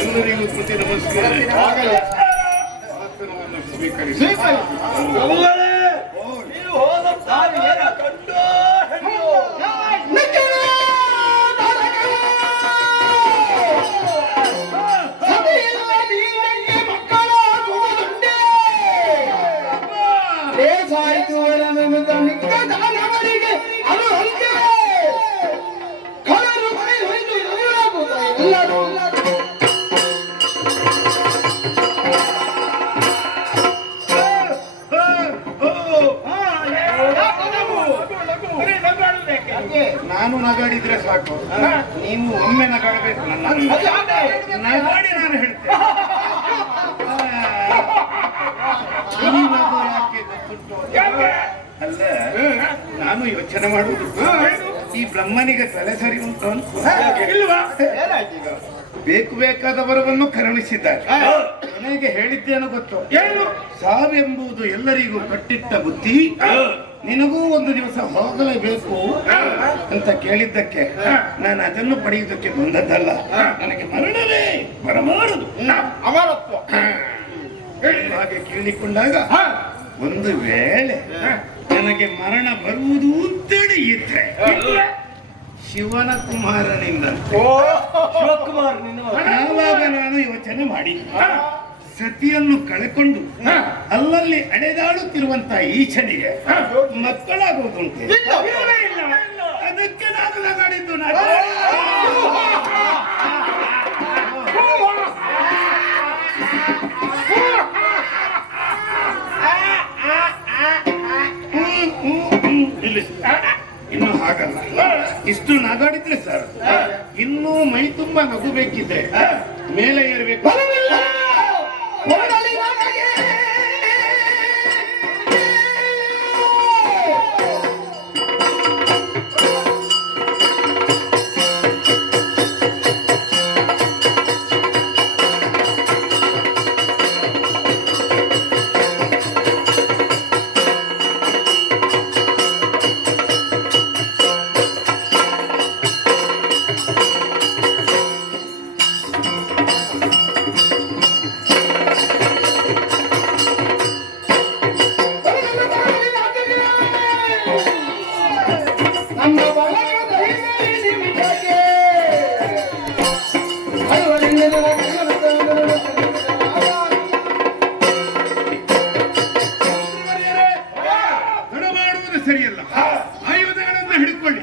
ಎಲ್ಲರಿಗೂ ಕೃತಿ ನಮಸ್ಕಾರ. ಆಸನವನ್ನು ಸ್ವೀಕರಿಸಿ. ನಾನು ನಗಾಡಿದ್ರೆ ಸಾಕು, ನೀವು ಒಮ್ಮೆ ನಗಾಡಬೇಕು. ನನ್ನ ನಗಾಡಿ ನಾನು ಹೇಳ್ತೇನೆ. ಅಲ್ಲ, ನಾನು ಯೋಚನೆ ಮಾಡುವುದು ಈ ಬ್ರಹ್ಮನಿಗೆ ತಲೆ ಸರಿ ಉಂಟು ಅಂತ. ಬೇಕು ಬೇಕಾದವರನ್ನು ಕರುಣಿಸಿದ್ದಾರೆ. ನನಗೆ ಹೇಳಿದ್ದೇನು ಗೊತ್ತು? ಸಾವಿಯೆಂಬುದು ಎಲ್ಲರಿಗೂ ಕಟ್ಟಿಟ್ಟ ಬುದ್ಧಿ, ನಿನಗೂ ಒಂದು ದಿವಸ ಹೋಗಲೇಬೇಕು ಅಂತ ಕೇಳಿದ್ದಕ್ಕೆ ನಾನು ಅದನ್ನು ಪಡೆಯುವುದಕ್ಕೆ ಬಂದದ್ದಲ್ಲ. ನನಗೆ ಮರಣವೇ ಬರಬಾರದು ಅಮರತ್ವ ಹಾಗೆ ಕೇಳಿಕೊಂಡಾಗ ಒಂದು ವೇಳೆ ನನಗೆ ಮರಣ ಬರುವುದು ಅಂತೇಳಿ ಇದ್ರೆ ಶಿವನ ಕುಮಾರನಿಂದ ಆವಾಗ ನಾನು ಯೋಚನೆ ಮಾಡಿ ಸತಿಯನ್ನು ಕಳೆಕೊಂಡು ಅಲ್ಲಲ್ಲಿ ಅಡೆದಾಡುತ್ತಿರುವಂತಹ ಈಚನಿಗೆ ಮಕ್ಕಳಾಗುವುದುಂಟು. ಅದಕ್ಕೆ ನಾನು ನಗಾಡಿದ್ದು. ಇನ್ನು ಹಾಗಲ್ಲ, ಇಷ್ಟು ನಗಾಡಿದ್ರೆ ಸರ್ ಇನ್ನೂ ಮೈ ತುಂಬಾ ನಗು ಬೇಕಿದೆ, ಮೇಲೆ ಏರ್ಬೇಕು. ಸರಿಯಲ್ಲ, ಆಯುಧಗಳನ್ನು ಹಿಡ್ಕೊಳ್ಳಿ.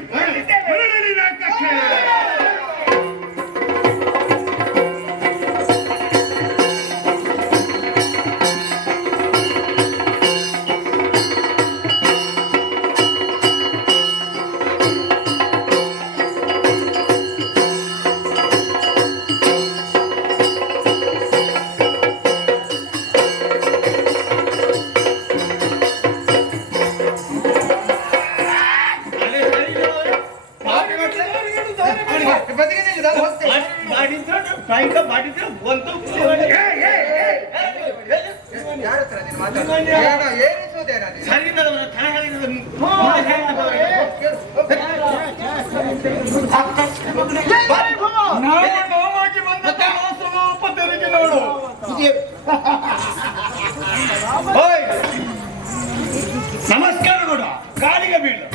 ನಮಸ್ಕಾರ ನೋಡ, ಕಾಲಿಗೆ ಬೀಳು.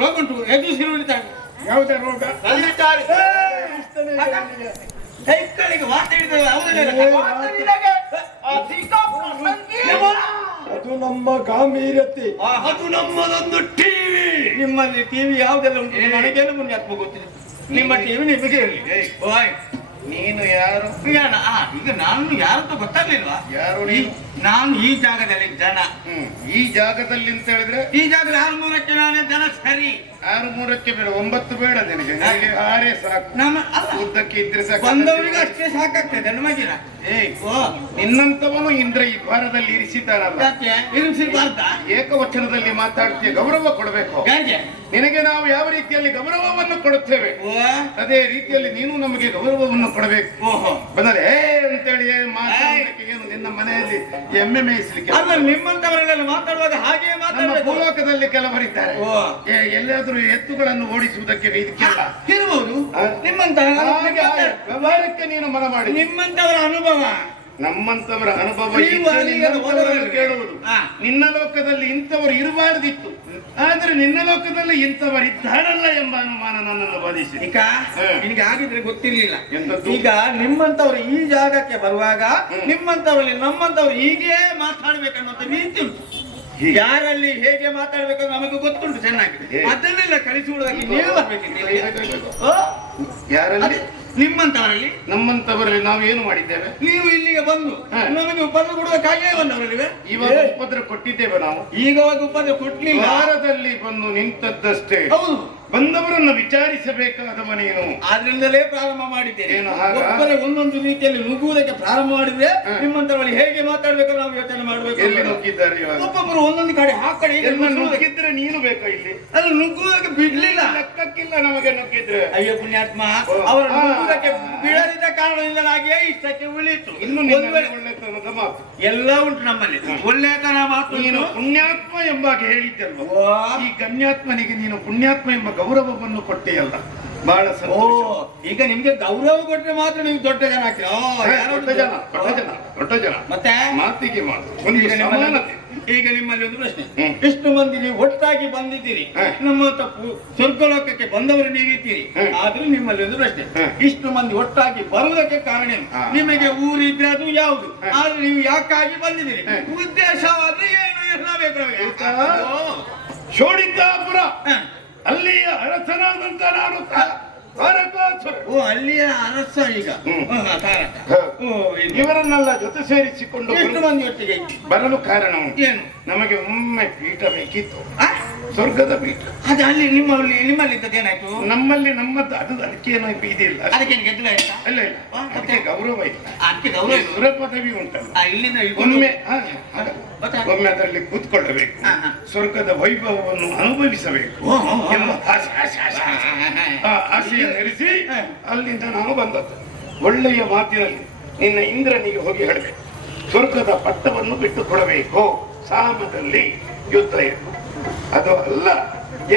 ರೋಗ ಉಂಟು, ಎದುರಿಸಿ ನೋಡಿದ್ದಾನೆ. ಯಾವುದೇ ರೋಗ? ಕೈಗಳಿಗೆ ಮಾತಾಡಿದಾಗ ಅದು ನಮ್ಮ ಗಾಂಭೀರ್ಯತೆ, ಅದು ನಮ್ಮದೊಂದು ಟಿವಿ. ನಿಮ್ಮಲ್ಲಿ ಟಿವಿ ಯಾವುದೆಲ್ಲ ಉಂಟು ನನಗೇನು ಮುಂದೆ ಹಾಕ್ಬೇಕು ಗೊತ್ತಿಲ್ಲ. ನಿಮ್ಮ ಟಿವಿ ನಿಮಗೆ ಇರಲಿ. ನೀನು ಯಾರು? ಈಗ ನಾನು ಯಾರಂತ ಗೊತ್ತಾಗ್ಲಿಲ್ವಾ? ಯಾರು ನಾನು? ಈ ಜಾಗದಲ್ಲಿ ಜನ. ಈ ಜಾಗದಲ್ಲಿ ಅಂತ ಹೇಳಿದ್ರೆ ಈ ಜಾಗದಲ್ಲಿ 600 ಜನ ಜನ ಸರಿ. 6-3ಕ್ಕೆ ಬೇಡ, 9 ಬೇಡ ನಿನಗೆ. 6 ಸಾಕು. ಉದ್ದಕ್ಕೆ ಇದ್ರೆ ಸಾಕು. ಬಂದವರಿಗೆ ಅಷ್ಟೇ ಸಾಕಾಗ್ತದೆ ನಮಗಿನ. ನಿನ್ನಂತವನು ಇಂದ್ರ ಈ ದ್ವಾರದಲ್ಲಿ ಇರಿಸಿದ್ದಾನಲ್ಲ, ಇರಿಸಬಾರ್ದ? ಏಕವಚನದಲ್ಲಿ ಮಾತಾಡ್ತೀಯ, ಗೌರವ ಕೊಡಬೇಕು. ನಿನಗೆ ನಾವು ಯಾವ ರೀತಿಯಲ್ಲಿ ಗೌರವವನ್ನು ಕೊಡುತ್ತೇವೆ ಅದೇ ರೀತಿಯಲ್ಲಿ ನೀನು ನಮಗೆ ಗೌರವವನ್ನು ಕೊಡಬೇಕು. ಬಂದರೆ ಅಂತೇಳಿ ಮಾತಾಡಲಿಕ್ಕೆ ಏನು ನಿನ್ನ ಮನೆಯಲ್ಲಿ ಎಮ್ಮೆ ಮೇಯಿಸಲಿಕ್ಕೆ ನಿಮ್ಮಂತವರೆಲ್ಲ ಮಾತಾಡುವಾಗ ಹಾಗೆ ಮಾತಾಡಬೇಕು. ಭೂಲೋಕದಲ್ಲಿ ಕೆಲವರಿದ್ದಾರೆ, ಎಲ್ಲಾದ್ರೂ ಎತ್ತುಗಳನ್ನು ಓಡಿಸುವುದಕ್ಕೆ ಇದಕ್ಕೆಲ್ಲ ಇರಬಹುದು. ನಿಮ್ಮಂತಹ ವ್ಯವಹಾರಕ್ಕೆ ನೀನು ಮನ ಮಾಡಿ ನಿಮ್ಮಂತವರ ಅನುಭವ, ನಮ್ಮಂತವರ ಅನುಭವ ಕೇಳುವುದು. ನಿನ್ನ ಲೋಕದಲ್ಲಿ ಇಂಥವರು ಇರಬಾರ್ದಿತ್ತು, ಆದ್ರೆ ನಿನ್ನ ಲೋಕದಲ್ಲಿ ಇಂಥವರಿದ್ದಾರಲ್ಲ ಎಂಬ ಅನುಮಾನ ನನ್ನನ್ನು ಬಾಧಿಸಿ. ನಿನಗೆ ಆಗಿದ್ರೆ ಗೊತ್ತಿರ್ಲಿಲ್ಲ. ಈಗ ನಿಮ್ಮಂತವರು ಈ ಜಾಗಕ್ಕೆ ಬರುವಾಗ ನಿಮ್ಮಂತವರಲ್ಲಿ ನಮ್ಮಂತವರು ಹೀಗೆ ಮಾತಾಡ್ಬೇಕನ್ನುವಂತ ರೀತಿ ಉಂಟು. ಯಾರಲ್ಲಿ ಹೇಗೆ ಮಾತಾಡ್ಬೇಕು ನಮಗೆ ಗೊತ್ತುಂಟು ಚೆನ್ನಾಗಿ. ಅದನ್ನೆಲ್ಲ ಕಲಿಸುವುದಕ್ಕೆ ನೀವು ಬರ್ಬೇಕಿಲ್ಲ. ಯಾರಲ್ಲಿ? ನಿಮ್ಮಂತವರಲ್ಲಿ. ನಮ್ಮಂತವರಲ್ಲಿ ನಾವು ಏನು ಮಾಡಿದ್ದೇವೆ? ನೀವು ಇಲ್ಲಿಗೆ ಬಂದು ನಮಗೆ ಉಪದ್ರ ಕೊಡುವುದಕ್ಕಾಗಿಯೇ ಬಂದವರಲ್ಲಿ. ಇವಾಗ ಉಪದ್ರ ಕೊಟ್ಟಿದ್ದೇವೆ ನಾವು. ಈಗ ಉಪದ್ರ ಕೊಡ್ಲಿಲ್ಲ. ವಾರದಲ್ಲಿ ಬಂದು ನಿಂತದ್ದಷ್ಟೇ. ಹೌದು, ಬಂದವರನ್ನು ವಿಚಾರಿಸಬೇಕಾದವ ನೀನು. ಆದ್ರಿಂದಲೇ ಪ್ರಾರಂಭ ಮಾಡಿದ್ದೇನೆ. ಒಂದೊಂದು ರೀತಿಯಲ್ಲಿ ನುಗ್ಗುವುದಕ್ಕೆ ಪ್ರಾರಂಭ ಮಾಡಿದ್ರೆ ನಿಮ್ಮಂತವರಲ್ಲಿ ಹೇಗೆ ಮಾತಾಡ್ಬೇಕು ನಾವು ಯೋಚನೆ ಮಾಡಬೇಕು. ಎಲ್ಲಿ ನುಗ್ಗಿದ್ದಾರೆ ಒಬ್ಬೊಬ್ಬರು ಒಂದೊಂದು ಕಡೆ ಆ ಕಡೆ ನುಗ್ಗಿದ್ರೆ ನೀನು ಬೇಕಾ ಇಲ್ಲಿ? ಅದು ನುಗ್ಗುವುದಕ್ಕೆ ಬಿಡ್ಲಿಲ್ಲ, ಲೆಕ್ಕಕ್ಕಿಲ್ಲ ನಮಗೆ ನುಗ್ಗಿದ್ರೆ. ಅಯ್ಯೋ ಪುಣ್ಯಾತ್ಮ, ಅವರ ನುಗ್ಗುವುದಕ್ಕೆ ಬಿಡದಿದ್ದ ಕಾರಣದಿಂದಲಾಗಿಯೇ ಇಷ್ಟಕ್ಕೆ ಉಳಿಯಿತು. ಇನ್ನು ಒಳ್ಳೆತನದ ಮಾತು ಎಲ್ಲ ಉಂಟು ನಮ್ಮಲ್ಲಿ, ಒಳ್ಳೆತನ ಮಾತು. ನೀನು ಪುಣ್ಯಾತ್ಮ ಎಂಬಾಗ ಹೇಳಿದ್ದಲ್ವ, ಈ ಗಣ್ಯಾತ್ಮನಿಗೆ ನೀನು ಪುಣ್ಯಾತ್ಮ ಎಂಬ ಗೌರವವನ್ನು ಕೊಟ್ಟೆಯಲ್ಲ, ಬಹಳ ಸಂತೋಷ. ಈಗ ನಿಮ್ಗೆ ಗೌರವ ಕೊಟ್ಟರೆ ಮಾತ್ರ ನೀವು ದೊಡ್ಡ ಜನ ಆಗ್ತೀರಾ? ದೊಡ್ಡ ಜನ ಮತ್ತೆ ಮಾತಿಗೆ ಮಾತು. ಈಗ ನಿಮ್ಮಲ್ಲಿ ಒಂದು ಪ್ರಶ್ನೆ, ಎಷ್ಟು ಮಂದಿ ನೀವು ಒಟ್ಟಾಗಿ ಬಂದಿದ್ದೀರಿ, ನಮ್ಮ ಸ್ವರ್ಗಲೋಕಕ್ಕೆ ಬಂದವರು ನೀವಿದ್ದೀರಿ. ಆದ್ರೂ ನಿಮ್ಮಲ್ಲಿ ಒಂದು ಪ್ರಶ್ನೆ, ಇಷ್ಟು ಮಂದಿ ಒಟ್ಟಾಗಿ ಬರುವುದಕ್ಕೆ ಕಾರಣ ಏನು? ನಿಮಗೆ ಊರಿದ್ರೆ ಅದು ಯಾವುದು, ಆದ್ರೆ ನೀವು ಯಾಕಾಗಿ ಬಂದಿದ್ದೀರಿ, ಉದ್ದೇಶವಾದ್ರೆ ಏನು ಇರಬೇಕು? ಶೋಣಿತಾಪುರ ಅಲ್ಲಿಯ ಅರಸನಾದಂತ ನಾನು ಅಲ್ಲಿಯ ಅರಸ. ಈಗ ಇವರನ್ನೆಲ್ಲ ಜೊತೆ ಸೇರಿಸಿಕೊಂಡು ಎಷ್ಟು ಮಂದಿ ಒಟ್ಟಿಗೆ ಬರಲು ಕಾರಣ ಏನು? ನಮಗೆ ಒಮ್ಮೆ ಪೀಠ ಬೇಕಿತ್ತು, ಸ್ವರ್ಗದ ಪೀಠ. ಅದು ಅಲ್ಲಿ ನಿಮ್ಮಲ್ಲಿ ಇದ್ದದ್ದೇನಾಯ್ತು? ನಮ್ಮಲ್ಲಿ ನಮ್ಮದ್ದು ಅದು ಅದಕ್ಕೇನು ಇದಿಲ್ಲ, ಅದಕ್ಕೆ ಗೆದ್ದಲ ಆಯ್ತಾ? ಇಲ್ಲ ಇಲ್ಲ, ಅದಕ್ಕೆ ಗೌರವ ಇಲ್ಲ. ಅದಕ್ಕೆ ಗೌರವ ಸುರ ಪದವಿ ಉಂಟಲ್ಲ, ಇಲ್ಲಿಂದ ಒಮ್ಮೆ ಒಮ್ಮೆ ಅದರಲ್ಲಿ ಕೂತ್ಕೊಳ್ಳಬೇಕು, ಸ್ವರ್ಗದ ವೈಭವವನ್ನು ಅನುಭವಿಸಬೇಕು ಎಂಬ ಆಸೆಯನ್ನು ನಡೆಸಿ ಅಲ್ಲಿಂದ ನಾನು ಬಂದದ್ದು. ಒಳ್ಳೆಯ ಮಾತಿನಲ್ಲಿ ನಿನ್ನ ಇಂದ್ರನಿಗೆ ಹೋಗಿ ಹೇಳಬೇಕು, ಸ್ವರ್ಗದ ಪಟ್ಟವನ್ನು ಬಿಟ್ಟು ಕೊಡಬೇಕು, ಸಾಮದಲ್ಲಿ ಯುದ್ಧ ಇರು, ಅದು ಅಲ್ಲ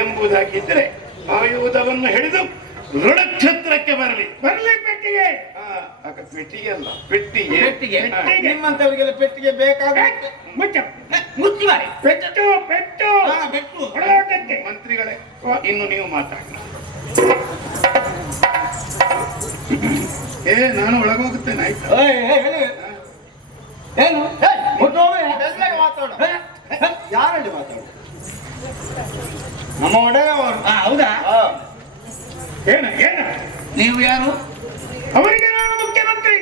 ಎಂಬುದಾಗಿದ್ದರೆ ಆಯುಧವನ್ನು ಹಿಡಿದು ಋಣಕ್ಷೇತ್ರಕ್ಕೆ ಬರಲಿ ಪೆಟ್ಟಿಗೆ. ಪೆಟ್ಟಿಗೆ ಅಲ್ಲ, ಪೆಟ್ಟಿಗೆ. ನಿಮ್ಮಂತವರಿಗೆಲ್ಲ ಪೆಟ್ಟಿಗೆ ಬೇಕಾಗುತ್ತೆ. ಮಂತ್ರಿಗಳೇ, ಇನ್ನು ನೀವು ಮಾತಾಡಿ. ನಾನು ಒಳಗೋಗುತ್ತೇನೆ, ಆಯ್ತಾ? ಏನು ಮಾತಾಡು, ಯಾರಲ್ಲಿ ಮಾತಾಡು? ನಮ್ಮ ಒಡೆಯ. ಹೌದಾ? ಏನ ನೀವು ಯಾರು? ಅವರಿಗೆ ನಾನು ಮುಖ್ಯಮಂತ್ರಿ.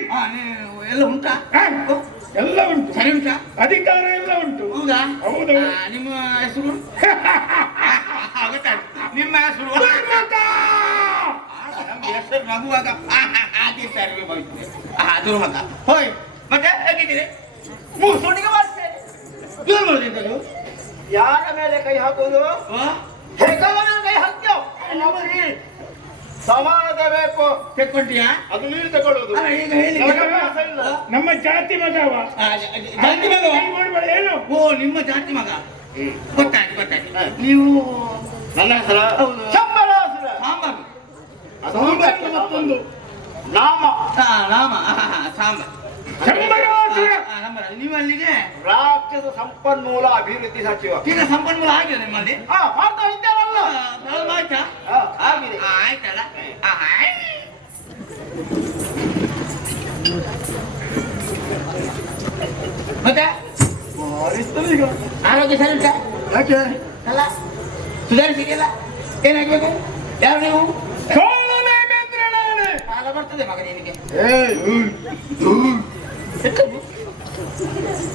ಎಲ್ಲ ಉಂಟಾ? ಎಲ್ಲ ಉಂಟು, ಸರಿ ಉಂಟಾ? ಅಧಿಕಾರ ಎಲ್ಲ ಉಂಟು. ಹೌದಾ? ಹೌದು. ನಿಮ್ಮ ಹೆಸರು? ನಿಮ್ಮ ಹೆಸರು? ಹೆಸರು ನಗುವಾಗ ದುರ್ಮಗ. ಹೋಯ್, ಮತ್ತೆ ಹೇಗಿದ್ದೀರಿ? ಯಾರ ಮೇಲೆ ಕೈ ಹಾಕುವುದು? ಕೈ ಹಾಕ್ತೇವೆ. ಸಮಾನತೆ ಬೇಕು. ತೆಕ್ಕೊಂತೀಯಾ? ಅದು ನೀರು ತಗೊಳ್ಳೋದು. ಈಗ ಹೇಳಿ. ನಮ್ಮ ಜಾತಿ ಮಗವ. ಜಾತಿ ಮಗ ಏನು? ಓ, ನಿಮ್ಮ ಜಾತಿ ಮಗ. ಗೊತ್ತಾಯ್ತು. ನೀವು? ನನ್ನ ಹೆಸರ ಸಾಂಬಾರು. ಮತ್ತೊಂದು ನಾಮ. ಸಾಂಬಾರ್. ನೀವು ಅಲ್ಲಿಗೆ ರಾಕ್ಷಸ ಸಂಪನ್ಮೂಲ ಅಭಿವೃದ್ಧಿ ಸಚಿವ. ಈಗ ಸಂಪನ್ಮೂಲ ಆಗಿದೆ ನಿಮ್ಮಲ್ಲಿ? ಮಾಡ್ತಾ ಇದ್ದೇವಲ್ಲ. ಆಯ್ತಾ? ಆಗಿದೆ. ಆಯ್ತಲ್ಲ. ಮತ್ತೆ ಆರೋಗ್ಯ ಸರಿ ಉಂಟಾ? ಯಾಕೆ ಅಲ್ಲ, ಸುಧಾರಿಸಿಲ್ಲ. ಏನಾಗ್ಬೇಕು? ಯಾರು ನೀವು? ಕಾಲ ಬರ್ತದೆ ಮಗ ನಿನಗೆ.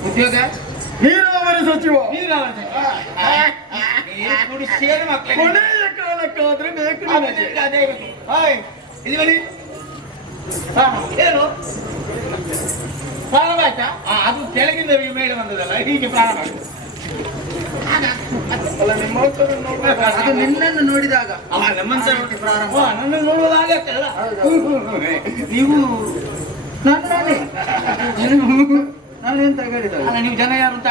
ಉದ್ಯೋಗ? ನೀರಾವರಿ ಸಚಿವ. ನೀರು ಕುಡಿಸಿ ಮಕ್ಕಳಿಗೆ ಕೊನೆಯ ಕಾಲ ಸ್ನಾನಕ್ಕಾದ್ರೆ ಬೇಕು ನಿನಗೆ. ಅದೇ ಹಾಯ್ ಇಲ್ಲಿ ಬನ್ನಿ. ಏನು ಪ್ರಾರಂಭ ಆಯ್ತಾ? ಅದು ಕೆಳಗಿಂದ ಮೇಲೆ ಬಂದದಲ್ಲ, ಹೀಗೆ ಪ್ರಾರಂಭ ಆಯ್ತು. ಅಲ್ಲ ನಿಮ್ಮ ಅದು ನಿನ್ನನ್ನು ನೋಡಿದಾಗ ನಮ್ಮಂತ ಪ್ರಾರಂಭ. ನನ್ನನ್ನು ನೋಡುವಾಗ ಆಗತ್ತಲ್ಲ. ನೀವು ನಾನು ಎಂತ ಹೇಳಿದಾಗ ಅಲ್ಲ, ನೀವು ಜನ ಯಾರು ಅಂತ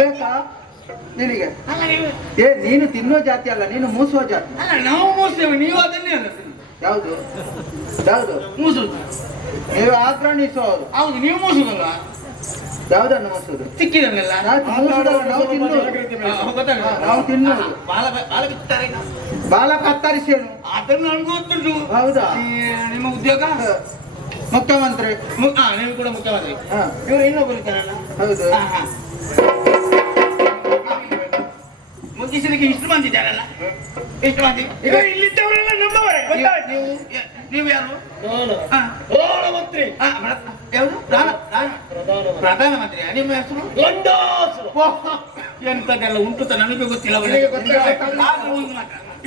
ಬೇಕಾ ನಿನಗೆ? ಅಲ್ಲ ನೀವು ನೀನು ತಿನ್ನೋ ಜಾತಿ ಅಲ್ಲ, ನೀನು ಮೂಸುವ ಜಾತಿ. ಅಲ್ಲ, ನಾವು ಮೂಸ್ತೇವೆ, ನೀವು ಅದನ್ನೇ ಅಲ್ಲ ಯಾವುದು ಯಾವುದು ಮೂಸುದು. ನೀವು ಆಕ್ರಮಿಸುವವರು. ಹೌದು, ನೀವು ಮೂಸುದಲ್ಲ. ಯಾವ್ದನ್ನು ಮೂಸುದು? ಸಿಕ್ಕಿದಂಗೆಲ್ಲ ನಾವು ತಿನ್ನುವುದು. ನಾವು ತಿನ್ನುವುದು ಬಾಲ ಕತ್ತರಿಸೇನು ಅದನ್ನು ನನಗೂ ಗೊತ್ತುಂಟು. ಹೌದಾ? ನಿಮ್ಮ ಉದ್ಯೋಗ ಮುಖ್ಯಮಂತ್ರಿ. ನೀವು ಕೂಡ ಮುಖ್ಯಮಂತ್ರಿ. ಹಾ, ಇವರು ಇನ್ನೊಬ್ಬರು ಇದ್ದಾರಲ್ಲ. ಹೌದು. ಮುಗಿಸಲಿಕ್ಕೆ ಇಷ್ಟು ಮಂದಿ ಇದ್ದಾರಲ್ಲ. ಎಷ್ಟು ಮಂದಿ ಇಲ್ಲಿದ್ದವರೆಲ್ಲ ನಮ್ಮವರೇ. ನೀವು ಯಾರು? ಪ್ರಧಾನಮಂತ್ರಿ. ಯಾವುದು? ಪ್ರಧಾನಮಂತ್ರಿ. ನಿಮ್ಮ ಹೆಸರು? ಎಂತದೆಲ್ಲ ಉಂಟು ನನಗೆ ಗೊತ್ತಿಲ್ಲ.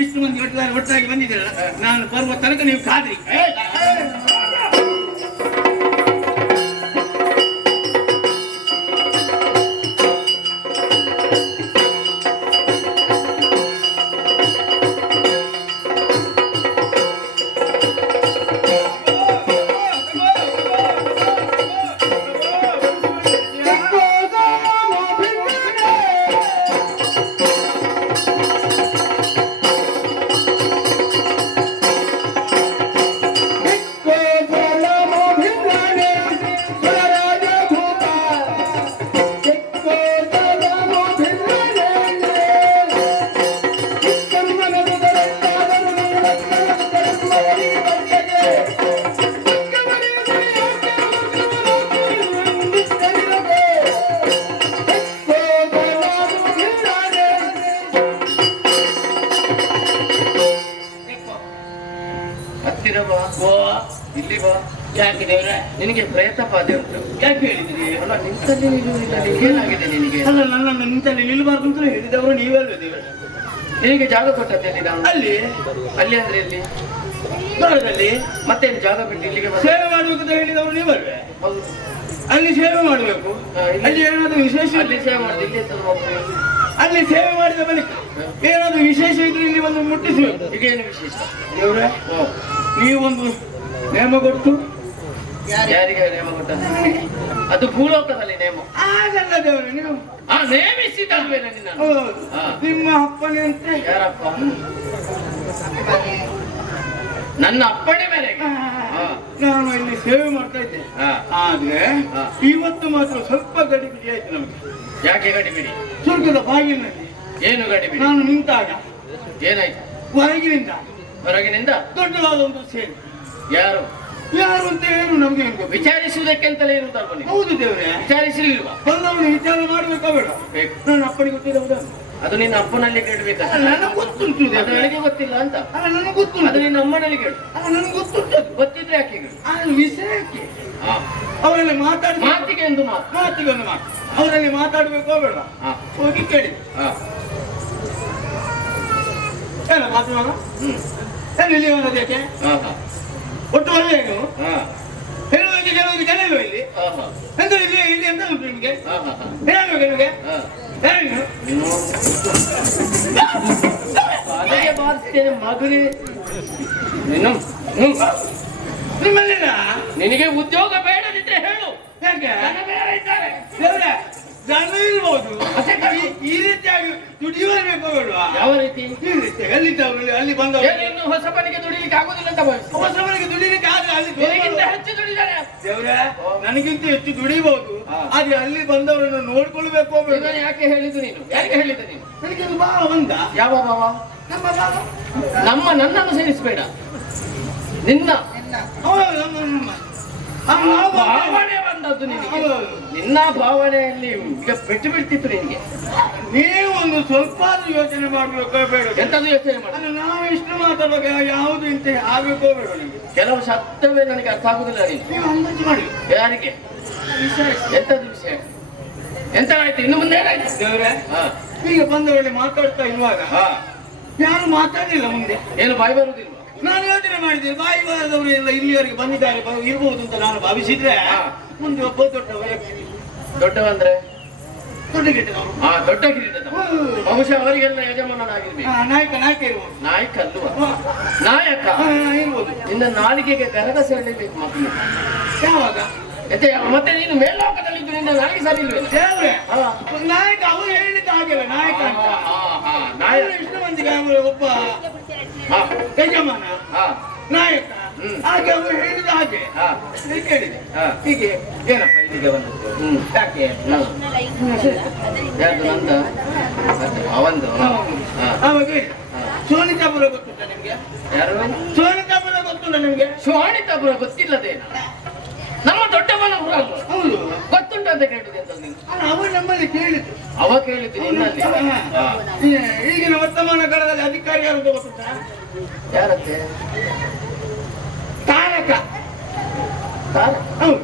ಇಷ್ಟು ಮಂದಿ ಒಟ್ಟಾಗಿ ಬಂದಿದ್ದೀರಲ್ಲ, ನಾನು ಬರುವ ತನಕ ನೀವು ಕಾದ್ರಿ. ಇಲ್ಲಿ ಬಾ. ಯಾಕೆ ದೇವ್ರೆ ನಿನಗೆ ಪ್ರಯತ್ನ ಪಾದೆ ಉಂಟು? ಯಾಕೆ ಹೇಳಿದ್ರಿ? ಅಲ್ಲ, ನಿಂತಲ್ಲಿ ನಿಲ್ಲುವುದಿಲ್ಲ. ಏನಾಗಿದೆ ನಿನಗೆ? ಅಲ್ಲ, ನನ್ನನ್ನು ನಿಂತಲ್ಲಿ ನಿಲ್ಲಬಾರ್ದು ಅಂತ ಹೇಳಿದವರು ನೀವಲ್ವೇ ದೇವ್ರೆ? ನಿನಗೆ ಜಾಗ ಕೊಟ್ಟದ್ದಲ್ಲಿ ನಾವು ಅಲ್ಲಿ ಅಲ್ಲಿ ಅಂದ್ರೆ ಎಲ್ಲಿ? ದ್ವಾರದಲ್ಲಿ. ಮತ್ತೇನು ಜಾಗ ಬಿಟ್ಟು ಇಲ್ಲಿಗೆ ಸೇವೆ ಮಾಡ್ಬೇಕು ಅಂತ ಹೇಳಿದವರು ನೀವಲ್ವೇ? ಹೌದು. ಅಲ್ಲಿ ಸೇವೆ ಮಾಡಬೇಕು. ಅಲ್ಲಿ ಏನಾದ್ರು ವಿಶೇಷ ಅಲ್ಲಿ ಸೇವೆ ಮಾಡಿದ ಇಲ್ಲಿ ಅಲ್ಲಿ ಸೇವೆ ಮಾಡಿದ ಬಳಿಕ ಏನಾದ್ರು ವಿಶೇಷ ಇದ್ರೆ ಇಲ್ಲಿ ಒಂದು ಮುಟ್ಟಿಸಬೇಕು. ಈಗ ಏನು ವಿಶೇಷ ದೇವ್ರೆ? ನೀವೊಂದು ನೇಮ ಕೊಟ್ಟು. ಯಾರಿಗೆ ನೇಮ ಕೊಟ್ಟ? ಅದು ಭೂಲೋಕದಲ್ಲಿ ನೇಮ. ಆಗಲ್ಲ ದೇವರೇ, ನೀವು ನೇಮಿಸಿದಲ್ವೇ ನಿನ್ನ? ನಿಮ್ಮ ಅಪ್ಪನೇ ಅಂತ. ಯಾರಪ್ಪ? ನನ್ನ ಅಪ್ಪಣೆ ಮೇರೆಗೆ ನಾನು ಇಲ್ಲಿ ಸೇವೆ ಮಾಡ್ತಾ ಇದ್ದೆ. ಆದ್ರೆ ಇವತ್ತು ಮಾತ್ರ ಸ್ವಲ್ಪ ಗಡಿಬಿಡಿ ಆಯ್ತು ನಮಗೆ. ಯಾಕೆ ಗಡಿಬಿಡಿ? ಸ್ವರ್ಗದ ಬಾಗಿಲಿನಲ್ಲಿ. ಏನು ಗಡಿಬಿಡಿ? ನಾನು ನಿಂತಾಗ ಏನಾಯ್ತು? ಹೊರಗಿನಿಂದ ದೊಡ್ಡದಾದ ಒಂದು ಸೇನೆ. ಯಾರು ಯಾರು ಅಂತ ಏನು ನಮ್ಗೆ ವಿಚಾರಿಸುವುದಕ್ಕೆ ಅಂತಲೇ ಇರುತ್ತಾರೆ ಬನ್ನಿ. ಹೌದು ದೇವ್ರೆ, ವಿಚಾರಿಸಲಿಲ್ವಾ? ಬಂದವನು ವಿಚಾರ ಮಾಡ್ಬೇಕಾ ಬೇಡ? ನನ್ನ ಅಪ್ಪನಿಗೆ ಗೊತ್ತಿಲ್ಲ. ಅದು ನಿನ್ನ ಅಪ್ಪನಲ್ಲಿ ಕೇಳಬೇಕ? ನನಗೆ ಗೊತ್ತುಂಟು. ನನಗೆ ಗೊತ್ತಿಲ್ಲ ಅಂತ. ನನಗೆ ಗೊತ್ತುಂಟು. ಅದು ನಿನ್ನ ಅಮ್ಮನಲ್ಲಿ ಕೇಳು. ನನಗೆ ಗೊತ್ತುಂಟು. ಗೊತ್ತಿದ್ರೆ ಯಾಕೆ ಕೇಳು? ವಿಷಯಕ್ಕೆ ಅವರಲ್ಲಿ ಮಾತಿಗೆ ಒಂದು ಮಾತಿಗೆ ಒಂದು ಮಾತು. ಅವರಲ್ಲಿ ಮಾತಾಡ್ಬೇಕೋ ಬೇಡ? ಹೋಗಿ ಕೇಳಿ. ಏನ ಮಾತು? ಇಲ್ಲಿ ಬಂದದೇಕೆ? ಒಟ್ಟು ಏನು ಹೇಳುವುದಕ್ಕೆ ಕೆಲವೊಂದು ಜನ ಇಲ್ವ ಇಲ್ಲಿ? ಎಂತ ಇಲ್ಲಿ ಇಲ್ಲಿ ಎಂತ ಉಂಟು ನಿಮಗೆ? ಏನಾಗಬೇಕು ನಿಮಗೆ? ಅದೇ ಬಾರಿಸ್ತೇನೆ ಮಗನೇ ನೀನು. ನಿಮ್ಮಲ್ಲಿನ ನಿನಗೆ ಉದ್ಯೋಗ ಬೇಡದಿದ್ರೆ ಹೇಳು. ಯಾಕೆ? ಜನ ಇರ್ಬೋದು. ಈ ರೀತಿಯಾಗಿ ದುಡಿಯಬೇಕು ಬೇಡವಾ? ಯಾವ ರೀತಿ? ಈ ರೀತಿ ಎಲ್ಲಿದ್ದವರು ಅಲ್ಲಿ ಬಂದವರು ಹೊಸ ಮನೆಗೆ ದುಡಿಲಿಕ್ಕೆ ಆಗುದಿಲ್ಲ ಅಂತ ಭಾವಿಸಿ. ಹೊಸ ಮನೆಗೆ ದುಡಿಲಿಕ್ಕೆ ಆದ್ರೆ ಅಲ್ಲಿ ಹೆಚ್ಚು ದುಡಿದಾರೆ ದೇವ್ರೆ. ನನಗಿಂತ ಹೆಚ್ಚು ದುಡಿಬಹುದು. ಆದ್ರೆ ಅಲ್ಲಿ ಬಂದವರನ್ನು ನೋಡ್ಕೊಳ್ಬೇಕು. ಯಾಕೆ ಹೇಳಿದ್ದು ನೀನು? ಯಾಕೆ ಹೇಳಿದ್ದೆ ನೀನು? ನನಗೆ ಒಂದು ಭಾವ ಬಂದ. ಯಾವ ಭಾವ? ನಮ್ಮ ಭಾವ. ನನ್ನನ್ನು ಸೇರಿಸಬೇಡ. ನಿನ್ನ ಭಾವನೆ ಬಂದದ್ದು ನಿನಗೆ. ನಿನ್ನ ಭಾವನೆಯಲ್ಲಿ ಈಗ ಪೆಟ್ಟು ಬಿಡ್ತಿತ್ತು ನಿನಗೆ. ನೀವು ಒಂದು ಸ್ವಲ್ಪ ಯೋಚನೆ ಮಾಡಬೇಕೋ ಬೇಡ? ಎಂತದ್ದು ಯೋಚನೆ ಮಾಡಿ? ನಾವು ಇಷ್ಟು ಮಾತಾಡುವಾಗ ಯಾವುದು ಇಂತ ಆಗಬೇಕೋ ಬೇಡ? ನಿಮಗೆ ಕೆಲವು ಶಬ್ದವೇ ನನಗೆ ಅರ್ಥ ಆಗುದಿಲ್ಲ. ನೀವು ಅಂದಾಜು ಮಾಡಿ. ಯಾರಿಗೆ? ವಿಷಯ ಎಂತದ್ದು ವಿಷಯ? ಎಂತ ಆಯ್ತು ಇನ್ನು ಮುಂದೆ ಏನಾಯ್ತು? ದೇವ್ರೆ ಹಾ. ಈಗ ಬಂದವರಲ್ಲಿ ಮಾತಾಡ್ತಾ ಇರುವಾಗ ಹಾ. ಯಾರು ಮಾತಾಡಲಿಲ್ಲ ಮುಂದೆ. ಏನು ಬಾಯಿ ಬರುವುದಿಲ್ವಾ? ನಾನು ಯೋಚನೆ ಮಾಡಿದ್ದೇನೆ, ಬಾಯಿ ಬಾರದವರು ಎಲ್ಲ ಇಲ್ಲಿವರೆಗೆ ಬಂದಿದ್ದಾರೆ ಇರಬಹುದು ಅಂತ ನಾನು ಭಾವಿಸಿದ್ರೆ ಹಾ. ಮುಂದೆ ಒಬ್ಬ ದೊಡ್ಡವರ ದೊಡ್ಡವಂದ್ರೆ ದೊಡ್ಡ ಗಿಟ್ಟದವರು. ಹಾ, ದೊಡ್ಡ ಕಿರೀಟ. ಬಹುಶಃ ಅವರಿಗೆಲ್ಲ ಯಜಮಾನನಾಗಿರ್ಬೇಕು. ನಾಯಕ ಇರುವುದು. ನಾಯಕ ಅಲ್ವಾ? ನಾಯಕ ಇರ್ಬೋದು. ನಿನ್ನ ನಾಲಿಗೆಗೆ ಗರಗಸ ಎಳಿಬೇಕು ಮಕ್ಕಳು. ಯಾವಾಗ ಮತ್ತೆ ನೀನು ಮೇಲ್ಲೋಕದಲ್ಲಿ ಇದ್ದು ನಿನ್ನ ನಾಲಿಗೆ ಸರಿ ಇಲ್ವೇ? ದೇವ್ರೆ ಹಾ. ನಾಯಕ ಅವರು ಹೇಳಿದ ಹಾಗೆಲ್ಲ ನಾಯಕ ಅಂತ. ನಾಯಕ ಇಷ್ಟು ಮಂದಿಗೆ ಅವರು ಒಬ್ಬ ಹಾ. ಯಜಮಾನ ಹಾ. ನಾಯಕ ಹ್ಮ್. ಹಾಗೆ ಅವರು ಹೇಳಿದ ಹಾಗೆ ಹಾ. ಕೇಳಿದೆ. ಹಾ. ಹೀಗೆ ಏನಪ್ಪ ಇಲ್ಲಿಗೆ ಬಂದದ್ದು? ಹ್ಮ್. ಯಾಕೆ? ಯಾರ್ದು ನಂದ? ಅವಂದು. ಹಾ. ಅವಾಗ ಹೇಳಿ. ಸೋನಿತಾಪುರ ಗೊತ್ತುಂಟ ನಿಮ್ಗೆ? ಯಾರು? ಸೋನಿತಾಪುರ ಗೊತ್ತುಂಟ ನಿಮ್ಗೆ? ಶೋಣಿತಾಪುರ ಗೊತ್ತಿಲ್ಲದೇನ? ನಮ್ಮ ದೊಡ್ಡವನ ಊರ ಅಲ್ವಾ? ಹೌದು. ಗೊತ್ತುಂಟು ಅಂತ ಕೇಳಿದೆ ಅಂತ ನೀನು. ಅವರು ನಮ್ಮಲ್ಲಿ ಕೇಳಿದ್ರು. ಅವ ಕೇಳಿದ್ದು ನಿನ್ನಲ್ಲಿ. ಹಾ. ಈಗಿನ ವರ್ತಮಾನ ಕಾಲದಲ್ಲಿ ಅಧಿಕಾರಿ ಯಾರು ಅಂತ ಗೊತ್ತುಂಟ? ಯಾರಂತೆ? ತಾರಕ. ತಾರ? ಹೌದು.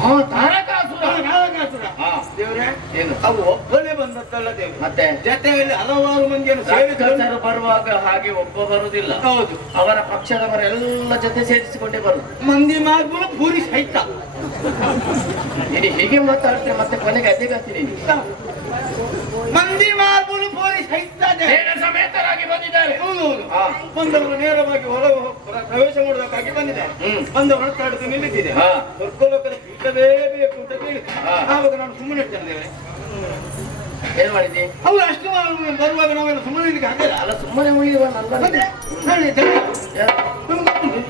ಹಾ, ತಾರಕಾಸುರ. ತಾರಕಾಸುರ. ಹಾ. ದೇವ್ರೆ ಏನು? ಅವು ಒಬ್ಬನೇ ಬಂದದ್ದಲ್ಲ ದೇವ್ರೆ. ಮತ್ತೆ ಜೊತೆಯಲ್ಲಿ ಹಲವಾರು ಮಂದಿಯನ್ನು ಸೇರಿದ್ರು. ರಾಕ್ಷಸರು ಬರುವಾಗ ಹಾಗೆ ಒಬ್ಬ ಬರುವುದಿಲ್ಲ. ಹೌದು. ಅವರ ಪಕ್ಷದವರೆಲ್ಲ ಜೊತೆ ಸೇರಿಸಿಕೊಂಡೇ ಬರುದು. ಮಂದಿ ಮಾರ್ಗುಣ ಪೂರಿ ಸಹಿತ. ನೀನು ಹೀಗೆ ಮಾತಾಡ್ತೀಯ, ಮತ್ತೆ ಕೊನೆಗೆ ಅದೇಗಾಗ್ತೀನಿ. ಮಂದಿ ಮಾರ್ಗುಣ ಪೂರಿ ಸಹಿತ ಸೇನೆ ಸಮೇತರಾಗಿ ಬಂದಿದ್ದಾರೆ. ಹೌದು ಹೌದು. ಹಾ. ಬಂದವರು ನೇರವಾಗಿ ಪ್ರವೇಶ ಮಾಡುವುದಕ್ಕಾಗಿ ಬಂದಿದ್ದಾರೆ. ಹ್ಮ್. ಬಂದವರು ತಡೆದು ನಿಲ್ಲಿಸಿದೆ. ಹಾ. ಸ್ವರ್ಗಲೋಕದ ಪೀಠವೇ ಬೇಕು ಅಂತ ಕೇಳಿದೆ. ಹಾ. ಆವಾಗ ನಾನು ಸುಮ್ಮನೆ ಇರ್ತೇನೆ. ಏನ್ ಮಾಡಿದ್ದಿ? ಅವ್ರು ಅಷ್ಟು ಬರುವಾಗ ನಾವೆಲ್ಲ ಸುಮ್ಮನೆ ಇರ್ಲಿಕ್ಕೆ ಆಗಲ್ಲ. ಅಲ್ಲ, ಸುಮ್ಮನೆ ಮುಗಿಯುವ ಮತ್ತೆ ನಾನು ಇದ್ದೇನೆ. ನಮ್ಗೆ ಗೊತ್ತುಂಟು.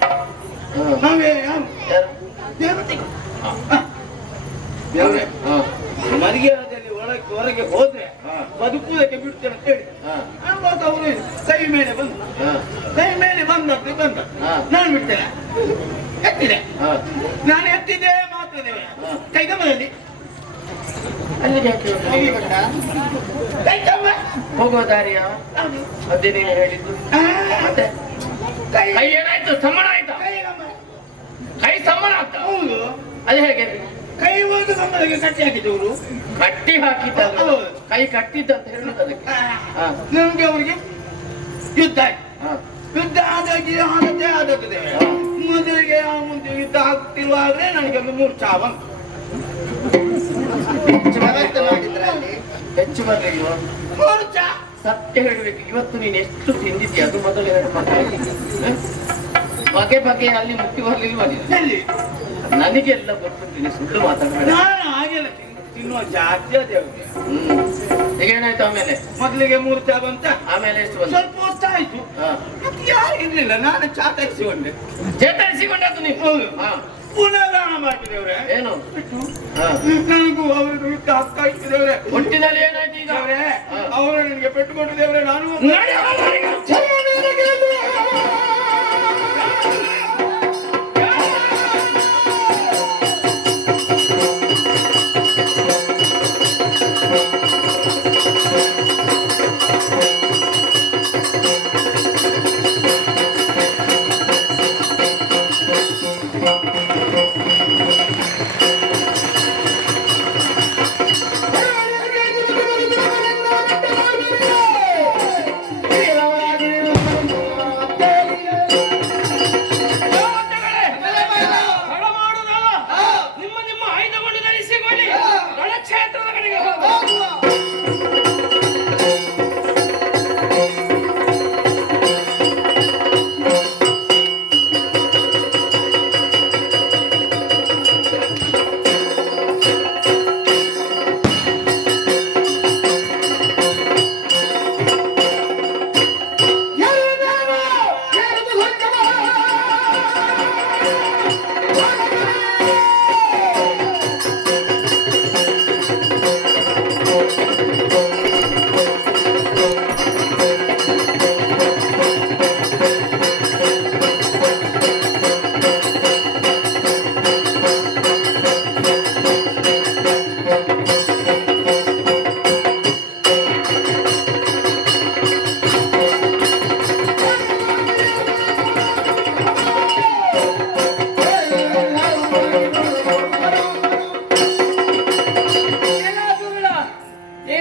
ನಾವೇ ಯಾರು? ದೇವತೆಗಳು. ಹಾ. ದೇವ್ರೆ, ಮರ್ಯಾದೆಯಲ್ಲಿ ಹೊರಗೆ ಹೋದ್ರೆ ಬದುಕುವುದಕ್ಕೆ ಬಿಡ್ತೇನೆ ಅಂತ ಹೇಳಿ ಆವಾಗ ಅವರು ಕೈ ಮೇಲೆ ಬಂದು ಕೈ ಮೇಲೆ ಬಂದದ್ದು ಬಂದ ನಾನು ಬಿಡ್ತೇನೆ. ಎತ್ತಿದೆ. ನಾನು ಎತ್ತಿದ್ದೆ ಮಾತ್ರದೇವೆ ಕೈ ಗಮನದಲ್ಲಿ ಅಲ್ಲಿಗೆ ಕೈ ಕಮ್ಮ ಹೋಗುವ ದಾರಿಯ ಅದೇ ನೀನು ಹೇಳಿದ್ದು. ಮತ್ತೆ ಕೈ ಕೈ ಏನಾಯ್ತು? ಸಮ್ಮಣ ಆಯ್ತಾ? ಕೈ ಗಮ್ಮ. ಕೈ ಸಮ್ಮಣ ಆಗ್ತಾ? ಹೌದು. ಅದು ಹೇಗೆ? ಕೈ ಒಂದು ಸಂಬಳಕ್ಕೆ ಕಟ್ಟಿ ಹಾಕಿದ್ದವರು ಕಟ್ಟಿ ಹಾಕಿದ್ದ. ಹೌದು. ಕೈ ಕಟ್ಟಿದ್ದ ಅಂತ ಹೇಳುದು ಅದಕ್ಕೆ. ನಮ್ಗೆ ಅವರಿಗೆ ಯುದ್ಧ ಆಯ್ತು. ಹಾ. ಯುದ್ಧ ಆದಾಗಿ ಆದದ್ದೇ ಮೊದಲಿಗೆ ಮುಂದೆ ಯುದ್ಧ ಆಗ್ತಿರುವಾಗಲೇ ನನಗೆ ಒಂದು 3 ಚಾವ ಹೆಚ್ಚು ಬರ್ಲಿಲ್ವ? 3 ಚಾ. ಸತ್ಯ ಹೇಳಬೇಕು, ಇವತ್ತು ನೀನು ಎಷ್ಟು ತಿಂದಿದ್ಯಾ ಅದು ಮೊದಲು ಹೇಳು. ಬಗೆ ಬಗೆ ಅಲ್ಲಿ ಮುಟ್ಟಿ ಬರ್ಲಿಲ್ವ ನೀನು? ಎಲ್ಲಿ? ನನಗೆಲ್ಲ ಗೊತ್ತುಂಟು, ನೀನು ಸುಳ್ಳು ಮಾತಾಡಬೇಡ. ನಾನು ಹಾಗೆಲ್ಲ ತಿನ್ನುವ ಜಾತಿ ಅದೇವ್ರಿಗೆ. ಈಗ ಏನಾಯ್ತು ಆಮೇಲೆ? ಮೊದಲಿಗೆ 3 ಚಾ ಬಂತ. ಆಮೇಲೆ ಎಷ್ಟು ಬಂತು? ಸ್ವಲ್ಪ ಹೊತ್ತಾಯ್ತು. ಮತ್ತೆ ಯಾರು ಇರ್ಲಿಲ್ಲ, ನಾನು ಚಾ ತರಿಸಿಕೊಂಡೆ. ಚೇತರಿಸಿಕೊಂಡದ್ದು ನೀವು? ಹೌದು. ಹಾ. ಪುನರಾಣ ಮಾಡಿದೇವ್ರೆ. ಏನು? ನನಗೂ ಅವರಿಗೂ ಯುದ್ಧ ಆಗ್ತಾಯಿದ್ದೇವ್ರೆ. ಒಟ್ಟಿನಲ್ಲಿ ಏನಾಯ್ತು ಈಗ? ಅವರು ನನಗೆ ಪೆಟ್ಟುಕೊಂಡಿದ್ದೇವ್ರೆ. ನಾನು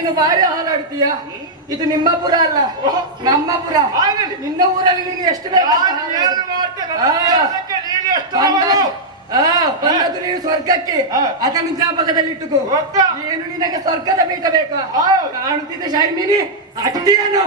ನೀನು ಬಾರಿ ಹಾರಾಡ್ತೀಯ. ಇದು ನಿಮ್ಮ ಪುರ ಅಲ್ಲ, ನಮ್ಮ ಪುರ. ನಿನ್ನ ಊರಲ್ಲಿ ನೀನು ಎಷ್ಟು ಬಂದದ್ದು ನೀನು ಸ್ವರ್ಗಕ್ಕೆ, ಅದನ್ನು ಜ್ಞಾಪಕದಲ್ಲಿ ಇಟ್ಟುಕೋ. ಏನು ನಿನಗೆ ಸ್ವರ್ಗದ ಪೀಠ ಬೇಕಾ? ಕಾಣುತ್ತಿದ್ದ ಶರ್ಮಿನಿ ಅಟ್ಟಿಯನ್ನು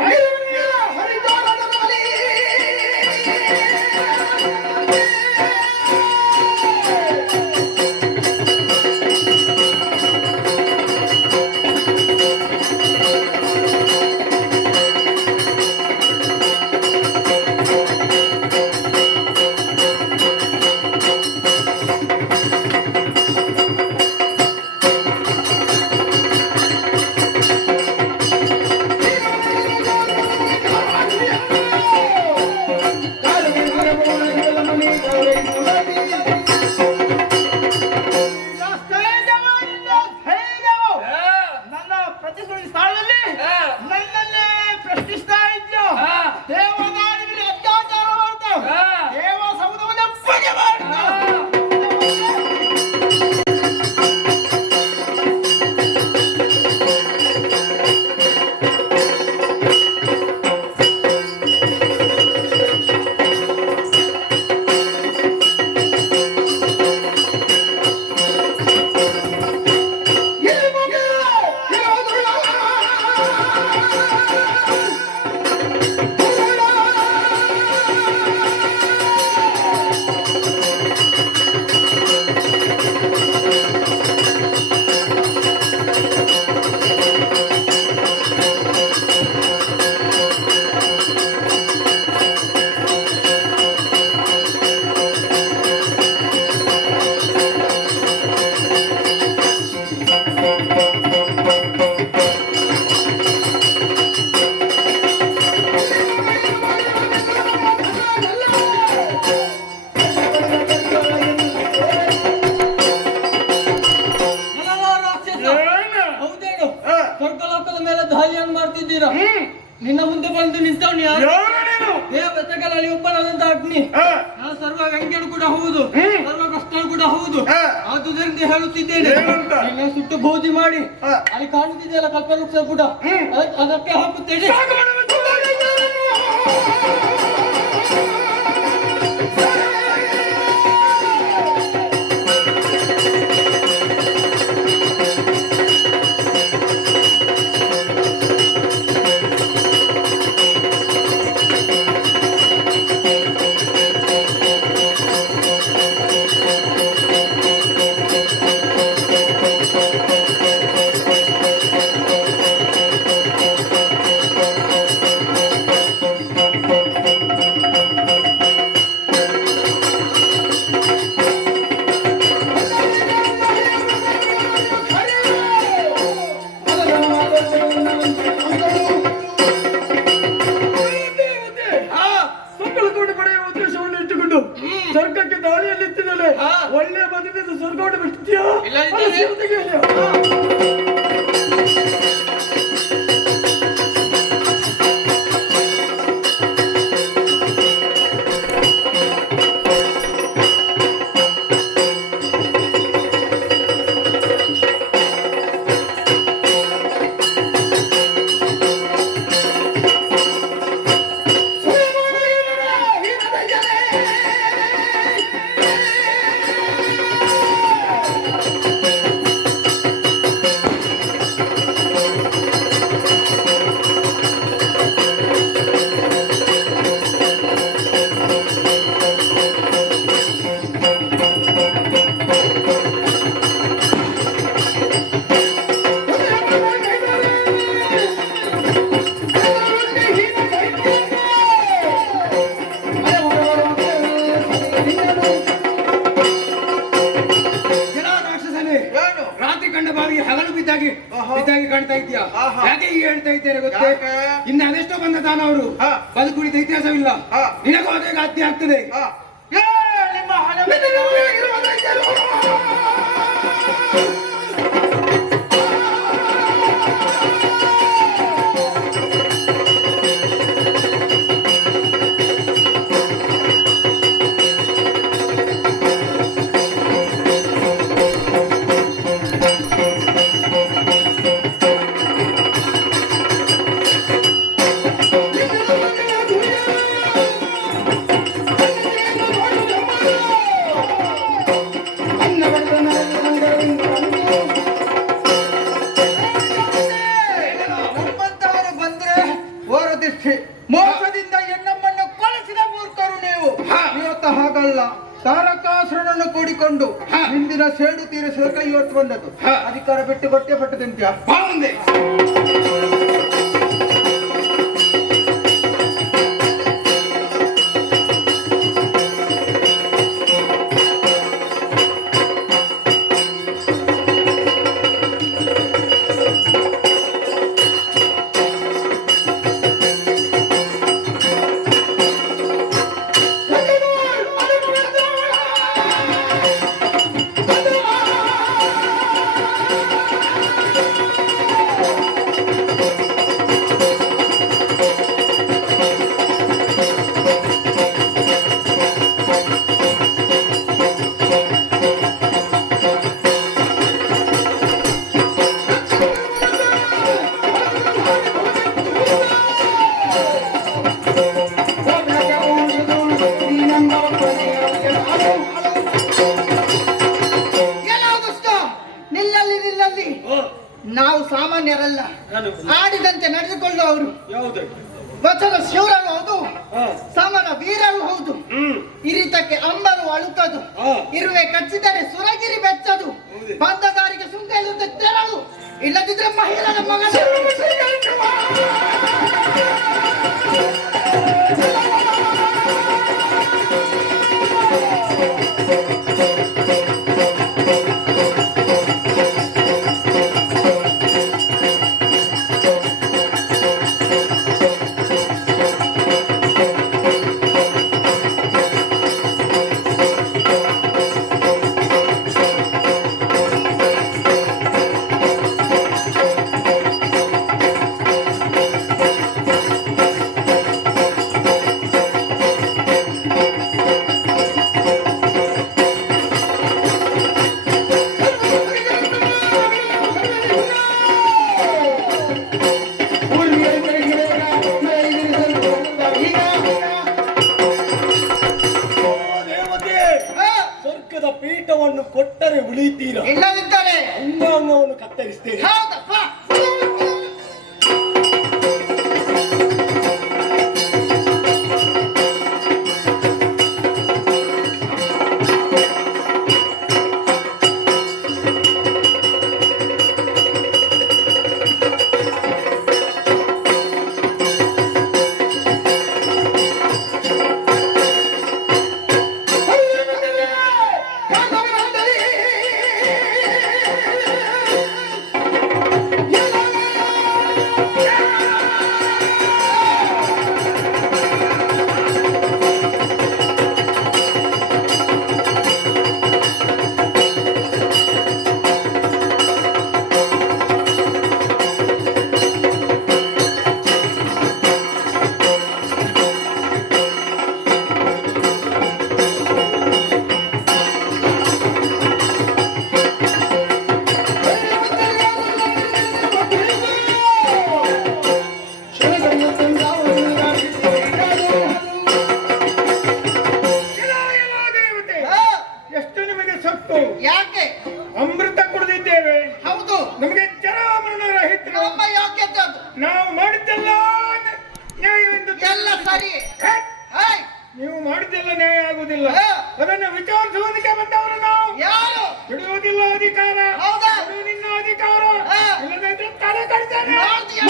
ನಿನ್ನ ಮುಂದೆ ಬಂದು ನಿಂತವನು ಯಾರು? ದೇವತೆಗಳಲ್ಲಿ ಒಬ್ಬನಾದಂತ ಅಗ್ನಿ. ನಾನು ಸರ್ವ ಗಂಗೆನು ಕೂಡ ಹೌದು, ಸರ್ವ ಕಷ್ಟನು ಕೂಡ ಹೌದು. ಆದುದರಿಂದ ಹೇಳುತ್ತಿದ್ದೇನೆ, ನಿನ್ನ ಸುಟ್ಟು ಬೂದಿ ಮಾಡಿ ಅಲ್ಲಿ ಕಾಣುತ್ತಿದೆಯಲ್ಲ ಕಲ್ಪವೃಕ್ಷ ಕೂಡ, ಅದಕ್ಕೆ ಹಾಕುತ್ತೇನೆ. ಸ್ವರ್ಗಕ್ಕೆ ದಾಳಿಯಲ್ಲಿ ಇತ್ತಿದ್ದಲೆ ಒಳ್ಳೆಯ ಬದುಕಿದ್ದು ಸ್ವರ್ಗವನ್ನು ಬಿಡ್ತೀಯಾ? ಕಾಣ್ತಾ ಇದೆಯಾ? ಯಾಕೆ ಹೀಗೆ ಹೇಳ್ತಾ ಇದ್ದೇನೆ ಗೊತ್ತೇ? ಇನ್ನು ಅದೆಷ್ಟೋ ಬಂದ ತಾನ ಅವರು ಬದುಕುಳಿದ ಇತಿಹಾಸವಿಲ್ಲ. ನಿನಗೂ ಅದೇ ಗಾದ್ಯ ಆಗ್ತದೆ. ಛೆ, ಮೋಸದಿಂದ ಎನ್ನಮ್ಮನ್ನು ಕೊಲಿಸಿದ ಮೂರ್ಖರು ನೀವು. ಇವತ್ತು ಹಾಗಲ್ಲ, ತಾರಕಾಸುರನನ್ನು ಕೂಡಿಕೊಂಡು ಹಿಂದಿನ ಸೇಡು ತೀರಿಸಿದ ಕೈ ಇವತ್ತು ಬಂದದ್ದು. ಅಧಿಕಾರ ಬಿಟ್ಟು ಗೊತ್ತೇ ಪಟ್ಟದಂತ್ಯ. ಮುಂದೆ ನಾವು ಸಾಮಾನ್ಯರಲ್ಲ, ಆಡಿದಂತೆ ನಡೆದುಕೊಳ್ಳುವವರು. ಯಾವುದು ವಚನ ಶಿವರರು ಹೌದು, ಸಮರ ವೀರರು ಹೌದು. ಇರಿತಕ್ಕೆ ಅಂಬರು ಅಳುತ್ತದು, ಇರುವೆ ಕಚ್ಚಿದರೆ ಸುರಗಿರಿ ಬೆಚ್ಚದು. ಬಂದ ದಾರಿಗೆ ಸುಂಕ ಇಲ್ಲದೆ ತೆರಳು, ಇಲ್ಲದಿದ್ರೆ ಮಹಿಳೆಯ ಮಗನ ಸ್ವರ್ಗದ ಪೀಠವನ್ನು ಕೊಟ್ಟರೆ ಉಳಿತೀರಾ? ಇಲ್ಲದಿದ್ದರೆ ಅಂಗಾಂಗವನ್ನು ಕತ್ತರಿಸ್ತೇನೆ. ಹೌದಪ್ಪ. ಯಾಕೆ? ಅಮೃತ ಕುಡಿದಿದ್ದೇವೆ. ಹೌದು, ನಮಗೆ ಜರಾಮರಣ ರಹಿತ. ನಮ್ಮ ಯೋಗ್ಯತೆ ಅದು. ನಾವು ಮಾಡಿದ್ದೆಲ್ಲ ನ್ಯಾಯವೆಂದು ಎಲ್ಲ ಸರಿ. ನೀವು ಮಾಡಿದ್ದೆಲ್ಲ ನ್ಯಾಯ ಆಗುವುದಿಲ್ಲ. ಹಾ. ಅದನ್ನು ವಿಚಾರಿಸುವುದಕ್ಕೆ ಬಂದವರು ನಾವು. ಯಾರು ಹಿಡಿಯುವುದಿಲ್ಲ ಅಧಿಕಾರ. ಹೌದಾ? ಅದು ನಿನ್ನ ಅಧಿಕಾರ. ಹಾ. ಇಲ್ಲದಿದ್ರೆ ತಲೆ ಕಡಿತಾನೆ. ನೋಡ್ತೀಯ?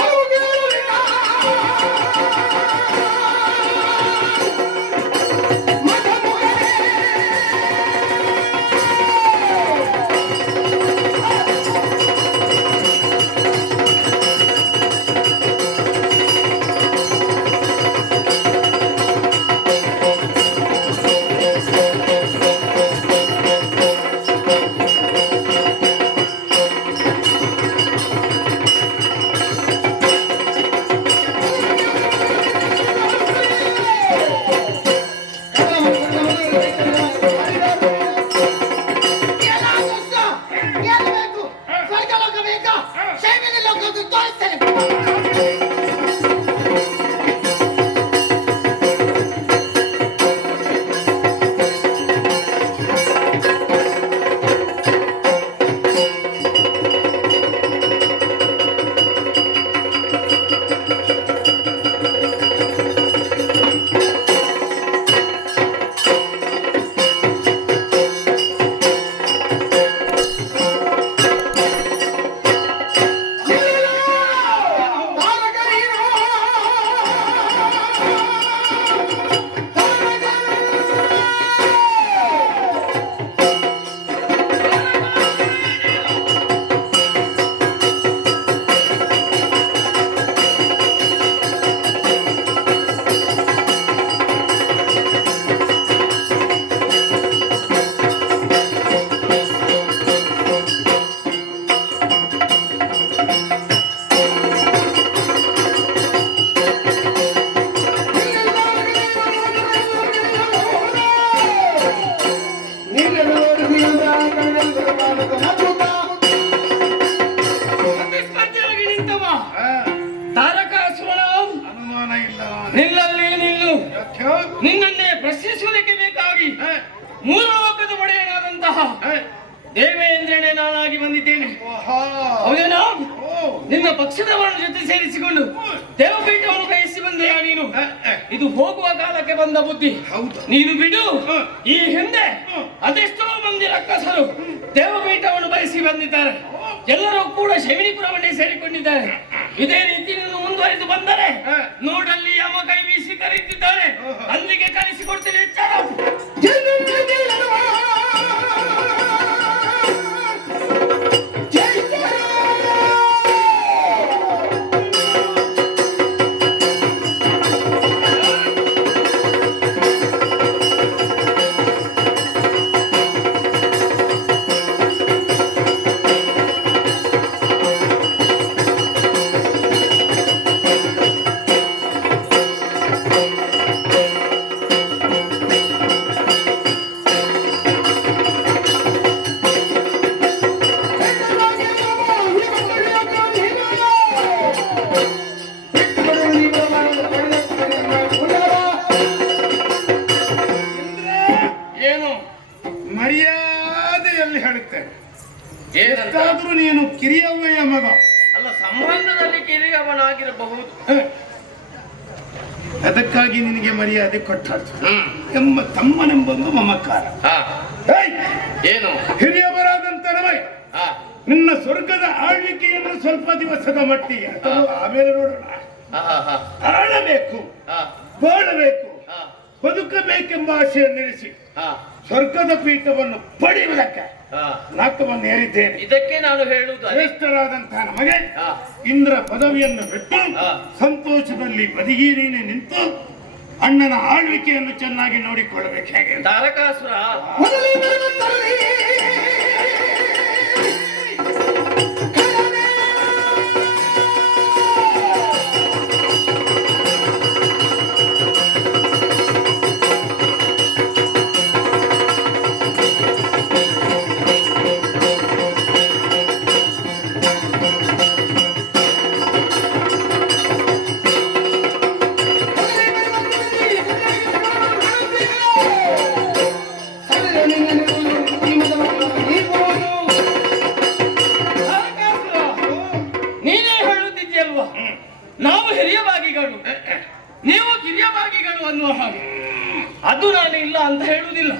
ನಿನ್ನನ್ನೇ ಪ್ರಶ್ನಿಸುವುದಕ್ಕೆ ಬೇಕಾಗಿ ಮೂರು ಲೋಕದ ಒಡೆಯನಾದಂತಹ ದೇವೇಂದ್ರನೇ ನಾನಾಗಿ ಬಂದಿದ್ದೇನೆ. ಹೌದೇನಾ? ನಿನ್ನ ಪಕ್ಷದವರನ್ನು ಜೊತೆ ಸೇರಿಸಿಕೊಂಡು ದೇವಪೀಠವನ್ನು ಬಯಸಿ ಬಂದೆಯಾ ನೀನು? ಇದು ಹೋಗುವ ಕಾಲಕ್ಕೆ ಬಂದ ಬುದ್ಧಿ. ನೀನು ಬಿಡು. ಈ ಹಿಂದೆ ಅದೆಷ್ಟೋ ಮಂದಿ ರಕ್ಕಸರು ದೇವಪೀಠವನ್ನು ಬಯಸಿ ಬಂದಿದ್ದಾರೆ. ಎಲ್ಲರೂ ಕೂಡ ಶಮಿನಿಪುರವನ್ನೇ ಸೇರಿಕೊಂಡಿದ್ದಾರೆ. ಇದೇ ರೀತಿ ನೀನು ಮುಂದುವರಿದು ಬಂದರೆ ನೋಡಲ್ಲಿ ಯಮ ಕೈ ಬೀಸಿ ಕರೀತಿದ್ದಾರೆ. ಅಲ್ಲಿಗೆ ಕಳಿಸಿಕೊಡ್ತೇನೆ. ಎಚ್ಚರ. ಮರ್ಯಾದೆಯಲ್ಲಿ ಹೇಳುತ್ತೇನೆ. ಎಷ್ಟಾದ್ರೂ ನೀನು ಕಿರಿಯವ್ವೆಯ ಮಗ ಅಲ್ಲ, ಸಂಬಂಧದಲ್ಲಿ ಕಿರಿಯವನಾಗಿರಬಹುದು. ಅದಕ್ಕಾಗಿ ನಿನಗೆ ಮರ್ಯಾದೆ ಕೊಟ್ಟಾಯ್ತು ಎಂಬ ತಮ್ಮನೆಂಬೊಂದು ಮಮಕಾರ. ಏನು ಹಿರಿಯವರಾದಂತ ನಮಗೆ ನಿನ್ನ ಸ್ವರ್ಗದ ಆಳ್ವಿಕೆಯನ್ನು ಸ್ವಲ್ಪ ದಿವಸದ ಮಟ್ಟಿಗೆ ಆಮೇಲೆ ನೋಡೋಣ. ಆಳಬೇಕು, ಬಾಳಬೇಕು, ಬದುಕಬೇಕೆಂಬ ಆಶೆಯನ್ನಿರಿಸಿ ಸ್ವರ್ಗದ ಪೀಠವನ್ನು ಪಡೆಯುವುದಕ್ಕೆ ನಾಟವನ್ನು ಏರಿದ್ದೇನೆ. ಇದಕ್ಕೆ ನಾನು ಹೇಳುವುದು ಶ್ರೇಷ್ಠರಾದಂತಹ ನಮಗೆ ಇಂದ್ರ ಪದವಿಯನ್ನು ಬಿಟ್ಟು ಸಂತೋಷದಲ್ಲಿ ಬದಿಗೀರಿನೇ ನಿಂತು ಅಣ್ಣನ ಆಳ್ವಿಕೆಯನ್ನು ಚೆನ್ನಾಗಿ ನೋಡಿಕೊಳ್ಳಬೇಕು. ಹೇಗೆ ತಾರಕಾಸುರ ನಾವು ಹಿರಿಯ ಭಾಗಿಗಳು, ನೀವು ಕಿರಿಯ ಭಾಗಿಗಳು ಅನ್ನುವ ಹಾಗೆ. ಅದು ನಾನು ಇಲ್ಲ ಅಂತ ಹೇಳುವುದಿಲ್ಲ.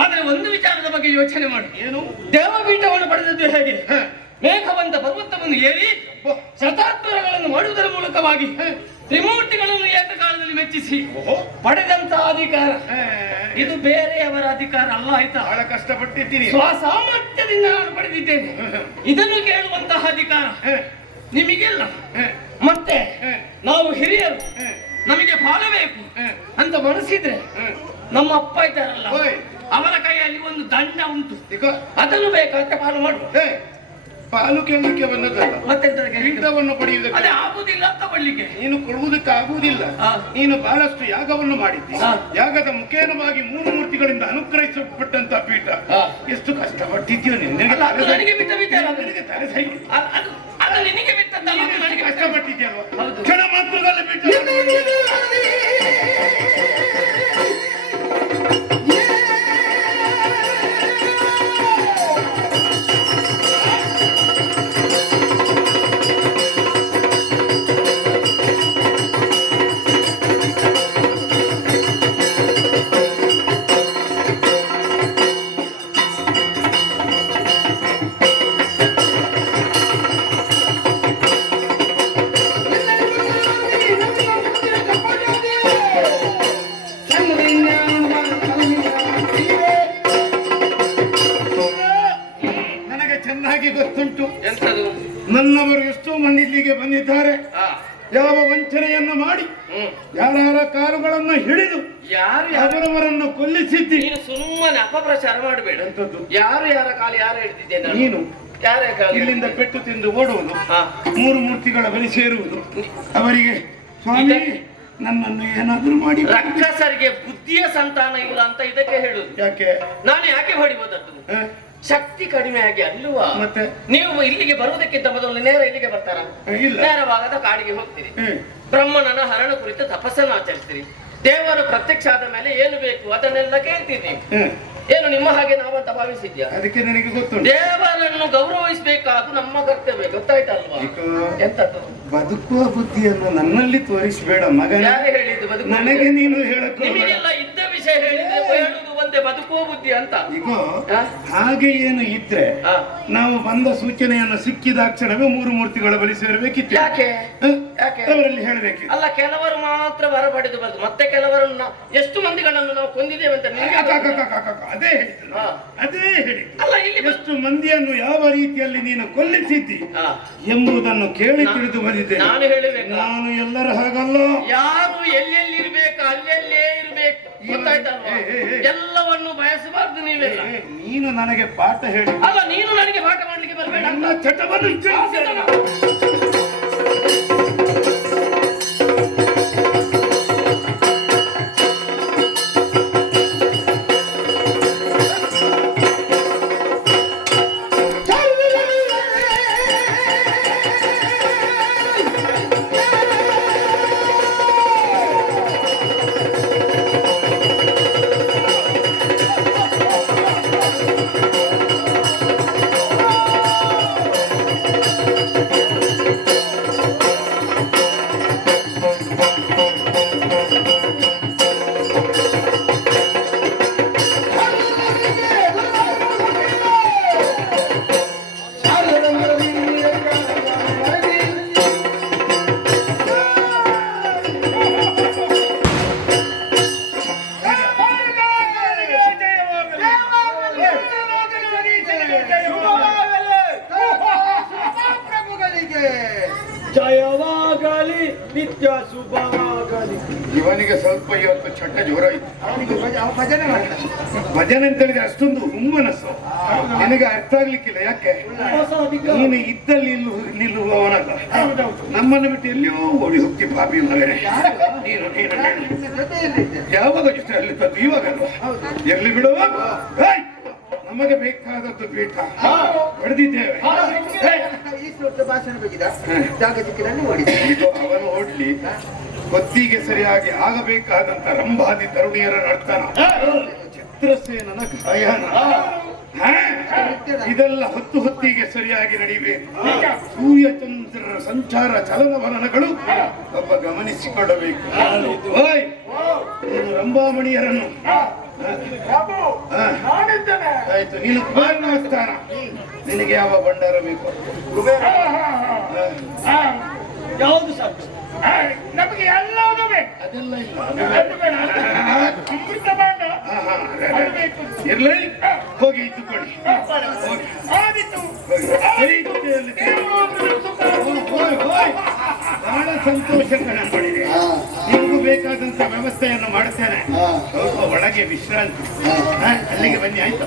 ಆದ್ರೆ ಒಂದು ವಿಚಾರದ ಬಗ್ಗೆ ಯೋಚನೆ ಮಾಡಿ. ಏನು? ದೇವಪೀಠವನ್ನು ಪಡೆದದ್ದು ಹೇಗೆ? ಮೇಘವಂತ ಪರ್ವತವನ್ನು ಏರಿ ಶತಾತ್ಮರಗಳನ್ನು ಮಾಡುವುದರ ಮೂಲಕವಾಗಿ ತ್ರಿಮೂರ್ತಿಗಳನ್ನು ಏಕಕಾಲದಲ್ಲಿ ಮೆಚ್ಚಿಸಿ ಪಡೆದಂತ ಅಧಿಕಾರ. ಇದು ಬೇರೆಯವರ ಅಧಿಕಾರ ಅಲ್ಲ, ಆಯ್ತಾ? ಬಹಳ ಕಷ್ಟಪಟ್ಟಿದ್ದೀನಿ. ಸ್ವಸಾಮರ್ಥ್ಯದಿಂದ ನಾನು ಪಡೆದಿದ್ದೇನೆ. ಇದನ್ನು ಕೇಳುವಂತಹ ಅಧಿಕಾರ ನಿಮಗಿಲ್ಲ. ಮತ್ತೆ ನಾವು ಹಿರಿಯರು, ನಮಗೆ ಪಾಲಬೇಕು ಅಂತ ಮನಸ್ಸಿದ್ರೆ ನಮ್ಮ ಅಪ್ಪ ಇದ್ದಾರಲ್ಲ, ಅವರ ಕೈಯಲ್ಲಿ ಒಂದು ದಂಡ ಉಂಟು, ಅದನ್ನು ಬೇಕಾದ್ರೆ ಪಾಲು ಮಾಡುವ. ಪಾಲು ಕೇಳಲಿಕ್ಕೆ ಬಂದದಲ್ಲ, ಮತ್ತೆಂತವನ್ನು ಪಡೆಯುವುದಕ್ಕೆ ಅದೇ ಆಗುದಿಲ್ಲ ಅಂತ ಕೊಡ್ಲಿಕ್ಕೆ. ನೀನು ಕೊಡುವುದಕ್ಕೆ ಆಗುವುದಿಲ್ಲ. ನೀನು ಬಹಳಷ್ಟು ಯಾಗವನ್ನು ಮಾಡಿದ್ದಿ. ಯಾಗದ ಮುಖೇನವಾಗಿ 3 ಮೂರ್ತಿಗಳಿಂದ ಅನುಗ್ರಹಿಸಲ್ಪಟ್ಟಂತ ಪೀಠ. ಎಷ್ಟು ಕಷ್ಟಪಟ್ಟಿದ್ಯೋ ನಿನಗೆ ನನಗೆ ಬಿಟ್ಟ ವಿಚಾರ. ನಿನಗೆ ತಲೆ ಸೈ ಅದು ನಿನಗೆ ಬಿಟ್ಟದ್ದಲ್ಲ, ನನಗೆ ಕಷ್ಟಪಟ್ಟಿದ್ಯಲ್ವ? ಹೌದು. ಕ್ಷಣ ಮಾತ್ರದಲ್ಲಿ ಬಿಟ್ಟು ಗೊತ್ತುಂಟು. ನನ್ನವರು ಎಷ್ಟೋ ಮಂದಿ ಇಲ್ಲಿಗೆ ಬಂದಿದ್ದಾರೆ. ಯಾವ ವಂಚನೆಯನ್ನು ಮಾಡಿ ಯಾರ ಕಾರುಗಳನ್ನು ಹಿಡಿದು ಅವರವರನ್ನು ಕೊಲ್ಲಿಸಿದ್ದಿ. ನೀನು ಸುಮ್ಮನೆ ಅಪಪ್ರಚಾರ ಮಾಡಬೇಡ. ಯಾರು ಯಾರ ಕಾಲು ಯಾರು ಹಿಡಿದಿದ್ದೇನೆ? ನೀನು ಇಲ್ಲಿಂದ ಪೆಟ್ಟು ತಿಂದು ಓಡುವುದು, 3 ಮೂರ್ತಿಗಳ ಬಳಿ ಸೇರುವುದು, ಅವರಿಗೆ ಸ್ವಾಮಿ ನನ್ನನ್ನು ಏನಾದರೂ ಮಾಡಿ. ರಕ್ಕಸರಿಗೆ ಬುದ್ಧಿಯ ಸಂತಾನ ಇಲ್ಲ ಅಂತ ಇದಕ್ಕೆ ಹೇಳುದು. ಯಾಕೆ? ನಾನು ಯಾಕೆ ಹೊಡಿಬೋದದ್ದು? ಶಕ್ತಿ ಕಡಿಮೆ ಆಗಿ ಅಲ್ವಾ? ಮತ್ತೆ ನೀವು ಇಲ್ಲಿಗೆ ಬರುವುದಕ್ಕಿಂತ ಮೊದಲು ನೇರ ಇಲ್ಲಿಗೆ ಬರ್ತಾರ? ನೇರವಾಗದ ಕಾಡಿಗೆ ಹೋಗ್ತೀರಿ, ಬ್ರಹ್ಮನನ ಹರಣ ಕುರಿತು ತಪಸ್ಸನ್ನು ಆಚರಿಸ್ತೀರಿ. ದೇವರು ಪ್ರತ್ಯಕ್ಷ ಆದ ಮೇಲೆ ಏನು ಬೇಕು ಅದನ್ನೆಲ್ಲ ಕೇಳ್ತೀನಿ. ಏನು ನಿಮ್ಮ ಹಾಗೆ ನಾವಂತ ಭಾವಿಸಿದ್ಯಾ? ಅದಕ್ಕೆ ನನಗೆ ಗೊತ್ತುಂಟು. ದೇವರನ್ನು ಗೌರವಿಸಬೇಕಾದ ನಮ್ಮ ಕರ್ತವ್ಯ, ಗೊತ್ತಾಯ್ತಲ್ವಾ? ಎಂತದ್ದು? ಬದುಕುವ ಬುದ್ಧಿಯನ್ನು ನನ್ನಲ್ಲಿ ತೋರಿಸಬೇಡ ಮಗ. ಯಾರು ಹೇಳಿದ್ದು ಬದುಕು? ನನಗೆ ನೀನು ಹೇಳಕ್ಕೆ ನಿಮಗೆಲ್ಲ ಇದ್ದ ವಿಷಯ ಹೇಳಿದ್ರೆ ಹೇಳುದು ಒಂದೇ, ಬದುಕುವ ಬುದ್ಧಿ ಅಂತ. ಈಗ ಹಾಗೆ ಏನು ಇದ್ರೆ ನಾವು ಬಂದ ಸೂಚನೆಯನ್ನು ಸಿಕ್ಕಿದ ಕ್ಷಣವೇ ಮೂರು ಮೂರ್ತಿಗಳ ಬಳಿ ಸೇರಬೇಕಿತ್ತು. ಯಾಕೆ? ಅವರಲ್ಲಿ ಹೇಳಬೇಕಿತ್ತು. ಅಲ್ಲ, ಕೆಲವರು ಮಾತ್ರ ವರ ಪಡೆದು ಬರುದು, ಮತ್ತೆ ಕೆಲವರನ್ನು ಎಷ್ಟು ಮಂದಿಗಳನ್ನು ನಾವು ಕೊಂದಿದ್ದೇವೆ ಅಂತ ನಿಮಗೆ ಅದೇ ಹೇಳಿದ್ದು. ಅದೇ ಹೇಳಿ. ಅಲ್ಲ, ಇಲ್ಲಿ ಎಷ್ಟು ಮಂದಿಯನ್ನು ಯಾವ ರೀತಿಯಲ್ಲಿ ನೀನು ಕೊಲ್ಲಿಸಿದ್ದಿ ಎಂಬುದನ್ನು ಕೇಳಿ ತಿಳಿದು ಬಂದಿದ್ದೇನೆ. ನಾನು ಹೇಳಬೇಕು, ನಾನು ಎಲ್ಲರ ಹಾಗಲ್ಲ. ಯಾರು ಎಲ್ಲೆಲ್ಲಿ ಇರ್ಬೇಕು ಅಲ್ಲೆಲ್ಲೇ ಇರ್ಬೇಕು, ಗೊತ್ತಾಯ್ತಲ್ವಾ? ಎಲ್ಲವನ್ನು ಬಯಸಬಾರ್ದು ನೀವೆಲ್ಲ. ನೀನು ನನಗೆ ಪಾಠ ಹೇಳಿ. ಅಲ್ಲ, ನೀನು ನನಗೆ ಪಾಠ ಮಾಡ್ಲಿಕ್ಕೆ ಬರಬೇಡ. ನನ್ನ ಚಟವನ್ನು ಜಯವಾಗಲಿ, ನಿತ್ಯ ಶುಭವಾಗಲಿ. ಇವನಿಗೆ ಸ್ವಲ್ಪ ಇವತ್ತು ಚಟ್ಟ ಜೋರ ಇತ್ತು. ಅವನಿಗೆ ಭಜನೆ ಮಾಡ್ತಾನೆ. ಭಜನೆ ಅಂತ ಹೇಳಿದ್ರೆ ಅಷ್ಟೊಂದು ಹುಮ್ಮನಸ್ಸು ನಿನಗೆ ಅರ್ಥ ಆಗ್ಲಿಕ್ಕಿಲ್ಲ. ಯಾಕೆ? ನೀನು ಇದ್ದಲ್ಲಿ ನಿಲ್ಲುವವನಲ್ಲ. ನಮ್ಮನ್ನು ಬಿಟ್ಟು ಎಲ್ಲಿಯೋ ಓಡಿ ಹೋಗ್ತಿ ಪಾಪಿ ಮಗನೇ. ನೀನು ಯಾವಾಗ ಜೊತೆಯಲ್ಲಿ ತಂದು ಇವಾಗಲ್ವಾ? ಎಲ್ಲಿ ಬಿಡುವ? ನಮಗೆ ಬೇಕಾದದ್ದು ಪೀಠ ಹೊಡೆದಿದ್ದೇವೆ. ಈ ಭಾಷಣ ಬೇಕಿದ ಜಾಗ ಸಿಕ್ಕಿದಲ್ಲಿ ಓಡಿದೆ. ಇದು ಅವನು ಓಡ್ಲಿ, ಹೊತ್ತಿಗೆ ಸರಿಯಾಗಿ ಆಗಬೇಕಾದಂತ ರಂಭಾದಿ ತರುಣಿಯರ ನರ್ತನ, ಚಿತ್ರಸೇನನ ಗಾಯನ, ಇದೆಲ್ಲ ಹೊತ್ತಿಗೆ ಸರಿಯಾಗಿ ನಡೀಬೇಕು. ಸೂರ್ಯ ಚಂದ್ರರ ಸಂಚಾರ ಚಲನವಲನಗಳು ಒಬ್ಬ ಗಮನಿಸಿಕೊಳ್ಳಬೇಕು. ಓಯ್, ರಂಭಾಮಣಿಯರನ್ನು ಆಯ್ತು. ನೀನು ಕುಬೇರನ ಸ್ಥಾನ, ನಿನಗೆ ಯಾವ ಭಂಡಾರ ಬೇಕು? ಯಾವುದು ಸಾಕು? ನಮಗೆ ಎಲ್ಲವೂ ಬೇಕು. ಅದೆಲ್ಲ ಇಲ್ಲ. ಅಮೃತ ಭಾಂಡ ಇರ್ಲಿ, ಹೋಗಿ ಇದ್ದುಕೊಳ್ಳಿ. ಬಹಳ ಸಂತೋಷ ಕಣಪಡಿದೆ. ನಿಮಗೂ ಬೇಕಾದಂತ ವ್ಯವಸ್ಥೆಯನ್ನು ಮಾಡುತ್ತೇನೆ. ಸ್ವಲ್ಪ ಒಳಗೆ ವಿಶ್ರಾಂತಿ. ಅಲ್ಲಿಗೆ ಬನ್ನಿ, ಆಯ್ತು?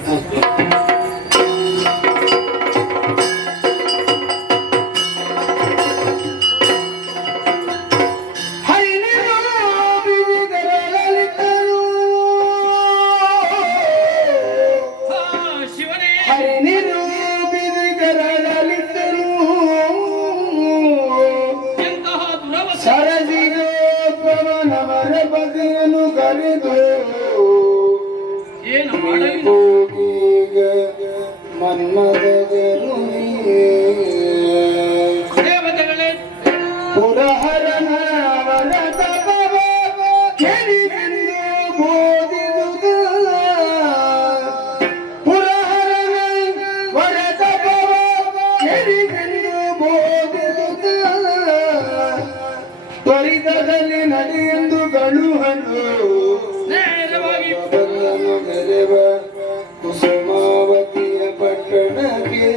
ಏನು ಮಾಡಲಿಲ್ಲ? ದೇವತೆಗಳೇ, ತ್ವರಿತದಲ್ಲಿ ನಡೆಯೆಂದು ಗಳುಹನು ನೇರವಾಗಿ ಕುಸುಮಾವತಿಯ ಪಟ್ಟಣಕ್ಕೆ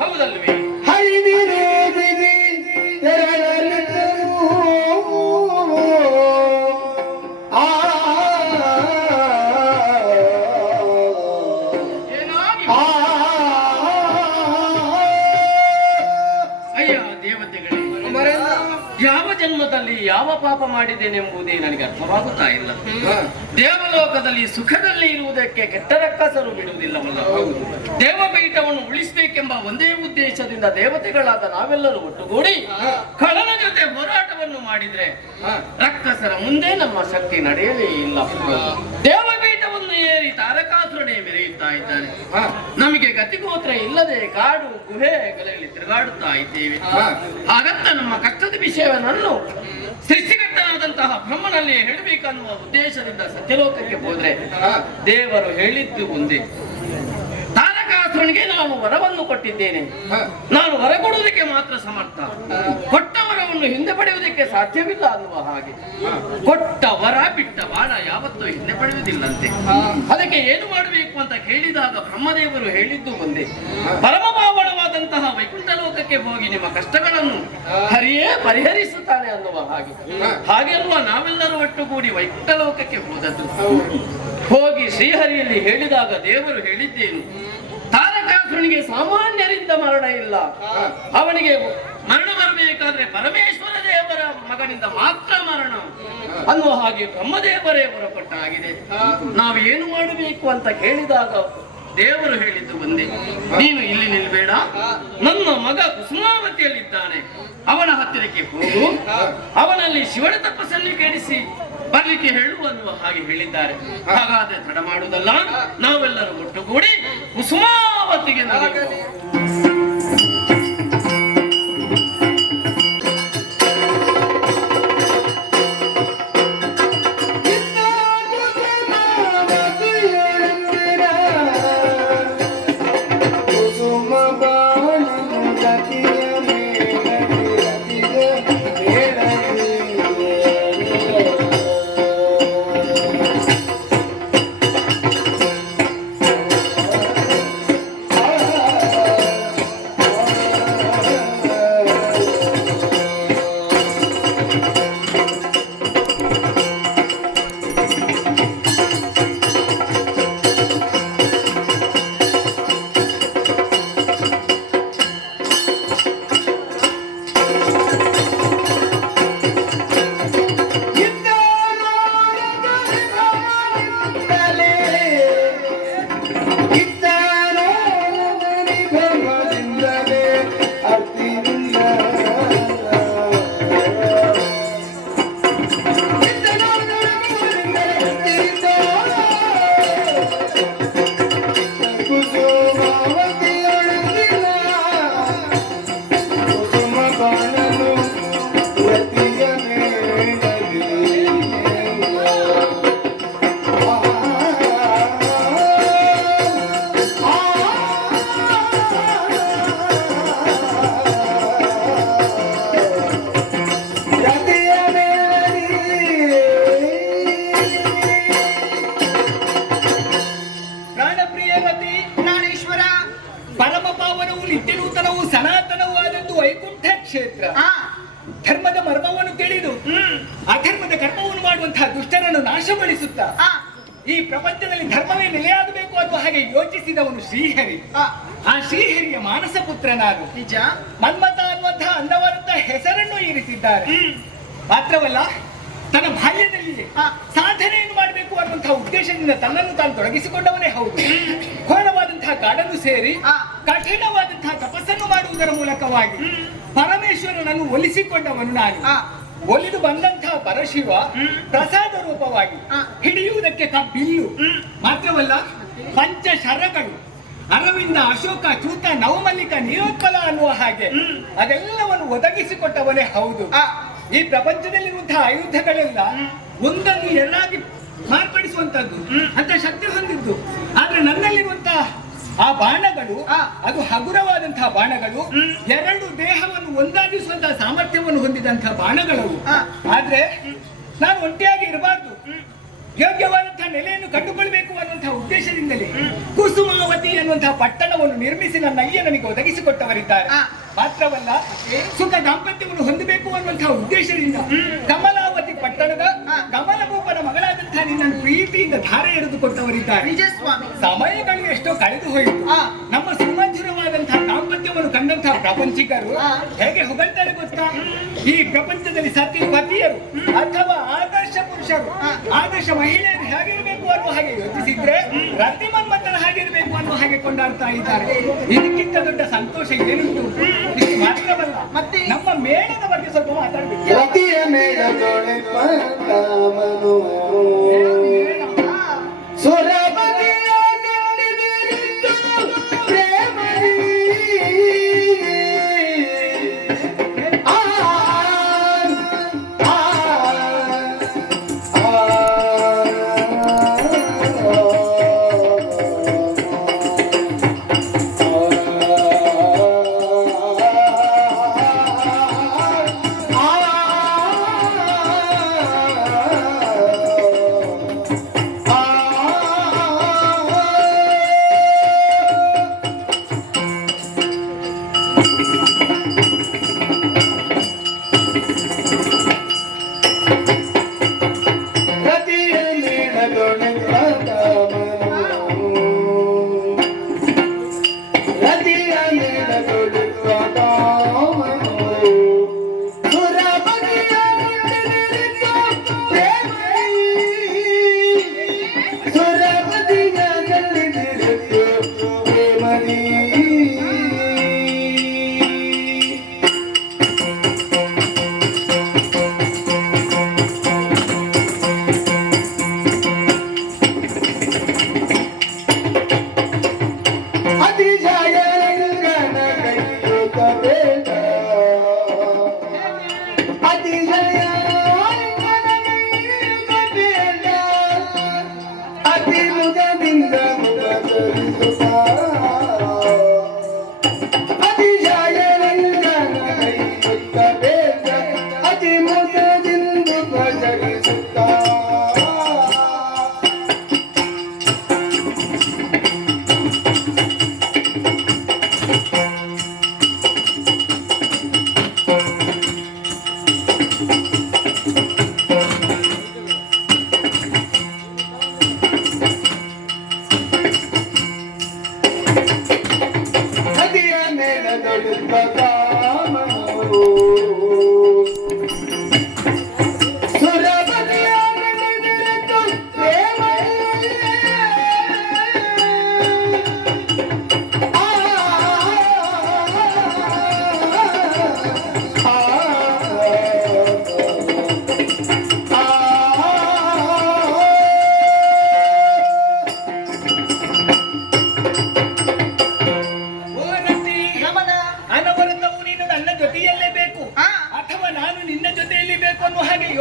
ಹೌದಲ್ವೇ? ಹರಿದಿರೋದಿರಿ ತೆರಳಲಿದ್ದರು. ಏನಾಗಿ? ಅಯ್ಯ ದೇವತೆಗಳೇ, ಯಾವ ಜನ್ಮದಲ್ಲಿ ಯಾವ ಪಾಪ ಮಾಡಿದ್ದೇನೆಂಬುದೇ ನನಗೆ ಅರ್ಥವಾಗುತ್ತಾ ಇಲ್ಲ. ದೇವಲೋಕದಲ್ಲಿ ಸುಖದಲ್ಲಿ ಇರುವುದಕ್ಕೆ ಕೆಟ್ಟ ರಕ್ಕಸರು ಬಿಡುವುದಿಲ್ಲವಲ್ಲ. ದೇವಪೀಠವನ್ನು ಉಳಿಸಬೇಕೆಂಬ ಒಂದೇ ಉದ್ದೇಶದಿಂದ ದೇವತೆಗಳಾದ ನಾವೆಲ್ಲರೂ ಒಟ್ಟುಗೂಡಿ ಕಳ್ಳನ ಜೊತೆ ಹೋರಾಟವನ್ನು ಮಾಡಿದ್ರೆ ರಕ್ಕಸರ ಮುಂದೆ ನಮ್ಮ ಶಕ್ತಿ ನಡೆಯಲೇ ಇಲ್ಲ. ದೇವಪೀಠವನ್ನು ಏರಿ ತಾರಕಾಸುರನೇ ಮೆರೆಯುತ್ತಾ ಇದ್ದಾನೆ. ನಮಗೆ ಗತಿಗೋತ್ರ ಇಲ್ಲದೆ ಕಾಡು ಗುಹೆಗಳಲ್ಲಿ ತಿರುಗಾಡುತ್ತಾ ಇದ್ದೇವೆ. ಹಾಗಂತ ನಮ್ಮ ಕಷ್ಟದ ವಿಷಯವನ್ನು ಸೃಷ್ಟಿಕರ್ತನಾದಂತಹ ಬ್ರಹ್ಮನಲ್ಲಿ ಹೇಳಬೇಕನ್ನುವ ಉದ್ದೇಶದಿಂದ ಸತ್ಯಲೋಕಕ್ಕೆ ಹೋದ್ರೆ ದೇವರು ಹೇಳಿದ್ದು ಒಂದೇ. ತಾರಕಾಸುರನಿಗೆ ನಾನು ವರವನ್ನು ಕೊಟ್ಟಿದ್ದೇನೆ, ನಾನು ವರ ಕೊಡುವುದಕ್ಕೆ ಮಾತ್ರ ಸಮರ್ಥ, ಕೊಟ್ಟ ವರವನ್ನು ಹಿಂದೆ ಪಡೆಯುವುದಕ್ಕೆ ಸಾಧ್ಯವಿಲ್ಲ ಅನ್ನುವ ಹಾಗೆ. ಕೊಟ್ಟ ವರ ಬಿಟ್ಟ ಬಾಣ ಯಾವತ್ತೂ ಹಿಂದೆ ಪಡೆಯುವುದಿಲ್ಲಂತೆ. ಅದಕ್ಕೆ ಏನು ಮಾಡಬೇಕು ಅಂತ ಕೇಳಿದಾಗ ಬ್ರಹ್ಮದೇವರು ಹೇಳಿದ್ದು ಒಂದೇ, ಪರಮ ಪಾವನವಾದಂತಹ ವೈಕುಂಠ ಲೋಕಕ್ಕೆ ಹೋಗಿ ನಿಮ್ಮ ಕಷ್ಟಗಳನ್ನು ಹರಿಯೇ ಪರಿಹರಿಸುತ್ತಾನೆ ಅನ್ನುವ ಹಾಗೆ. ಹಾಗೆ ಅಲ್ವಾ ನಾವೆಲ್ಲರೂ ಒಟ್ಟುಗೂಡಿ ವೈಕುಂಠ ಲೋಕಕ್ಕೆ ಹೋದದ್ದು. ಹೋಗಿ ಶ್ರೀಹರಿಯಲ್ಲಿ ಹೇಳಿದಾಗ ದೇವರು ಹೇಳಿದ್ದೇನು, ತಾರಕಾಸುರನಿಗೆ ಸಾಮಾನ್ಯರಿಂದ ಮರಣ ಇಲ್ಲ, ಅವನಿಗೆ ಮರಣ ಬರಬೇಕಾದ್ರೆ ಪರಮೇಶ್ವರ ದೇವರ ಮಗನಿಂದ ಮಾತ್ರ ಮರಣ ಅನ್ನುವ ಹಾಗೆ ಬ್ರಹ್ಮದೇವರೇ ಹೊರಪಟ್ಟಾಗಿದೆ. ನಾವು ಏನು ಮಾಡಬೇಕು ಅಂತ ಕೇಳಿದಾಗ ದೇವರು ಹೇಳಿದ್ದು ಒಂದೇ, ನೀನು ಇಲ್ಲಿ ನಿಲ್ಬೇಡ, ನನ್ನ ಮಗ ಕುಸುಮಾವತಿಯಲ್ಲಿದ್ದಾನೆ, ಅವನ ಹತ್ತಿರಕ್ಕೆ ಹೋಗು, ಅವನಲ್ಲಿ ಶಿವನ ತಪಸ್ಸನ್ನು ಕೇಳಿಸಿ ಬರ್ಲಿಕ್ಕೆ ಹೇಳು ಅನ್ನುವ ಹಾಗೆ ಹೇಳಿದ್ದಾರೆ. ಹಾಗಾದ್ರೆ ತಡ ಮಾಡುವುದಲ್ಲ, ನಾವೆಲ್ಲರೂ ಒಟ್ಟುಗೂಡಿ ಕುಸುಮಾವತಿಗೆ ನಡೆಯುವ. ಧರ್ಮದ ಮರ್ಮವನ್ನು ತಿಳಿದು ಅಧರ್ಮದ ಕರ್ಮವನ್ನು ಮಾಡುವಂತಹ ದುಷ್ಟರನ್ನು ನಾಶಗೊಳಿಸುತ್ತಾ ಈ ಪ್ರಪಂಚದಲ್ಲಿ ಧರ್ಮವೇ ನೆಲೆಯಾಗಬೇಕು ಅನ್ನುವ ಹಾಗೆ ಯೋಚಿಸಿದವನು ಶ್ರೀಹರಿ. ಆ ಶ್ರೀಹರಿಯ ಮಾನಸ ಪುತ್ರ ನಾನು. ನಿಜ. ಮನ್ಮಥ ಅನ್ನುವಂತಹ ಅಂದವಾದಂತಹ ಹೆಸರನ್ನು ಇರಿಸಿದ್ದಾರೆ. ಮಾತ್ರವಲ್ಲ, ತನ್ನ ಬಾಲ್ಯದಲ್ಲಿಯೇ ಸಾಧನೆಯನ್ನು ಮಾಡಬೇಕು ಅನ್ನುವಂತಹ ಉದ್ದೇಶದಿಂದ ತನ್ನನ್ನು ತಾನು ತೊಡಗಿಸಿಕೊಂಡವನೇ ಹೌದು. ಘೋರವಾದಂತಹ ಕಾಡನ್ನು ಸೇರಿ ಕಠಿಣವಾದಂತಹ ತಪಸ್ಸನ್ನು ಮಾಡುವುದರ ಮೂಲಕವಾಗಿ ಪರಮೇಶ್ವರನನ್ನು ಒಲಿಸಿಕೊಂಡವನು ನಾನು. ಒಲಿದು ಬಂದಂತಹ ಪರಶಿವ ಪ್ರಸಾದ ರೂಪವಾಗಿ ಹಿಡಿಯುವುದಕ್ಕೆ ಬಿಲ್ಲು ಮಾತ್ರವಲ್ಲ, ಪಂಚಶರಗಳು, ಅರವಿಂದ, ಅಶೋಕ, ಚೂತ, ನವಮಲ್ಲಿಕ, ನೀರೋತ್ಪಲ ಅನ್ನುವ ಹಾಗೆ ಅದೆಲ್ಲವನ್ನು ಒದಗಿಸಿಕೊಟ್ಟವನೇ ಹೌದು. ಈ ಪ್ರಪಂಚದಲ್ಲಿರುವಂತಹ ಆಯುಧಗಳೆಲ್ಲ ಒಂದನ್ನು ಎರಡಾಗಿ ಮಾರ್ಪಡಿಸುವಂತದ್ದು ಅಂತ ಶಕ್ತಿ ಹೊಂದಿದ್ದು. ಆದ್ರೆ ನನ್ನಲ್ಲಿರುವಂತಹ ಆ ಬಾಣಗಳು, ಅದು ಹಗುರವಾದಂತಹ ಬಾಣಗಳು, ಎರಡು ದೇಹವನ್ನು ಒಂದಾಗಿಸುವಂತಹ ಸಾಮರ್ಥ್ಯವನ್ನು ಹೊಂದಿದಂತಹ ಬಾಣಗಳು. ಆದ್ರೆ ನಾನು ಒಂಟಿಯಾಗಿ ಇರಬಾರ್ದು, ಯೋಗ್ಯವಾದಂತಹ ನೆಲೆಯನ್ನು ಕಂಡುಕೊಳ್ಬೇಕು ಅನ್ನುವಂತಹ ಉದ್ದೇಶದಿಂದಲೇ ಕುಸುಮಾವತಿ ಎನ್ನುವಂತಹ ಪಟ್ಟಣವನ್ನು ನಿರ್ಮಿಸಿ ನನ್ನ ಅಯ್ಯ ನನಗೆ ಒದಗಿಸಿಕೊಟ್ಟವರಿದ್ದಾರೆ. ಮಾತ್ರವಲ್ಲ, ಸುಖ ದಾಂಪತ್ಯವನ್ನು ಹೊಂದಬೇಕು ಅನ್ನುವಂತಹ ಉದ್ದೇಶದಿಂದ ಕಮಲಾವತಿ ಪಟ್ಟಣದ ಕಮಲಭೂಪನ ಮಗಳಾದಂತಹ ನಿನ್ನನ್ನು ಪ್ರೀತಿಯಿಂದ ಧಾರೆ ಎರೆದುಕೊಟ್ಟವರಿದ್ದಾರೆ. ನಿಜ ಸ್ವಾಮಿ. ಸಮಯಗಳು ಎಷ್ಟೋ ಕಳೆದು ಹೋಯಿತು. ನಮ್ಮ ಸುಮಧುರವಾದಂತಹ ದಾಂಪತ್ಯ ಪಾಂಡಿತ್ಯವನ್ನು ಕಂಡಂತಹ ಪ್ರಪಂಚಿಕರು ಹೇಗೆ ಹೊಗಳ್ತಾರೆ ಗೊತ್ತಾ? ಈ ಪ್ರಪಂಚದಲ್ಲಿ ಸತಿ ಪತಿಯರು ಅಥವಾ ಆದರ್ಶ ಪುರುಷರು ಆದರ್ಶ ಮಹಿಳೆಯರು ಹೇಗಿರಬೇಕು ಅನ್ನೋ ಹಾಗೆ ಯೋಚಿಸಿದ್ರೆ ರತಿ ಮನ್ಮಥನ ಹಾಗಿರ್ಬೇಕು ಅನ್ನೋ ಹಾಗೆ ಕೊಂಡಾಡ್ತಾ ಇದ್ದಾರೆ. ಇದಕ್ಕಿಂತ ದೊಡ್ಡ ಸಂತೋಷ ಏನುಂಟು? ಇದು ಮಾತ್ರವಲ್ಲ, ಮತ್ತೆ ನಮ್ಮ ಮೇಳದ ಬಗ್ಗೆ ಸ್ವಲ್ಪ ಮಾತಾಡ್ಬೇಕು. ರತಿಯ ಮೇಳದೊಳೆ ಪಂತಾಮನು ಸುರಬದಿಯ ಗಂಡಿದಿರಿದ್ದು ಪ್ರೇಮದಿ ಆ ಆ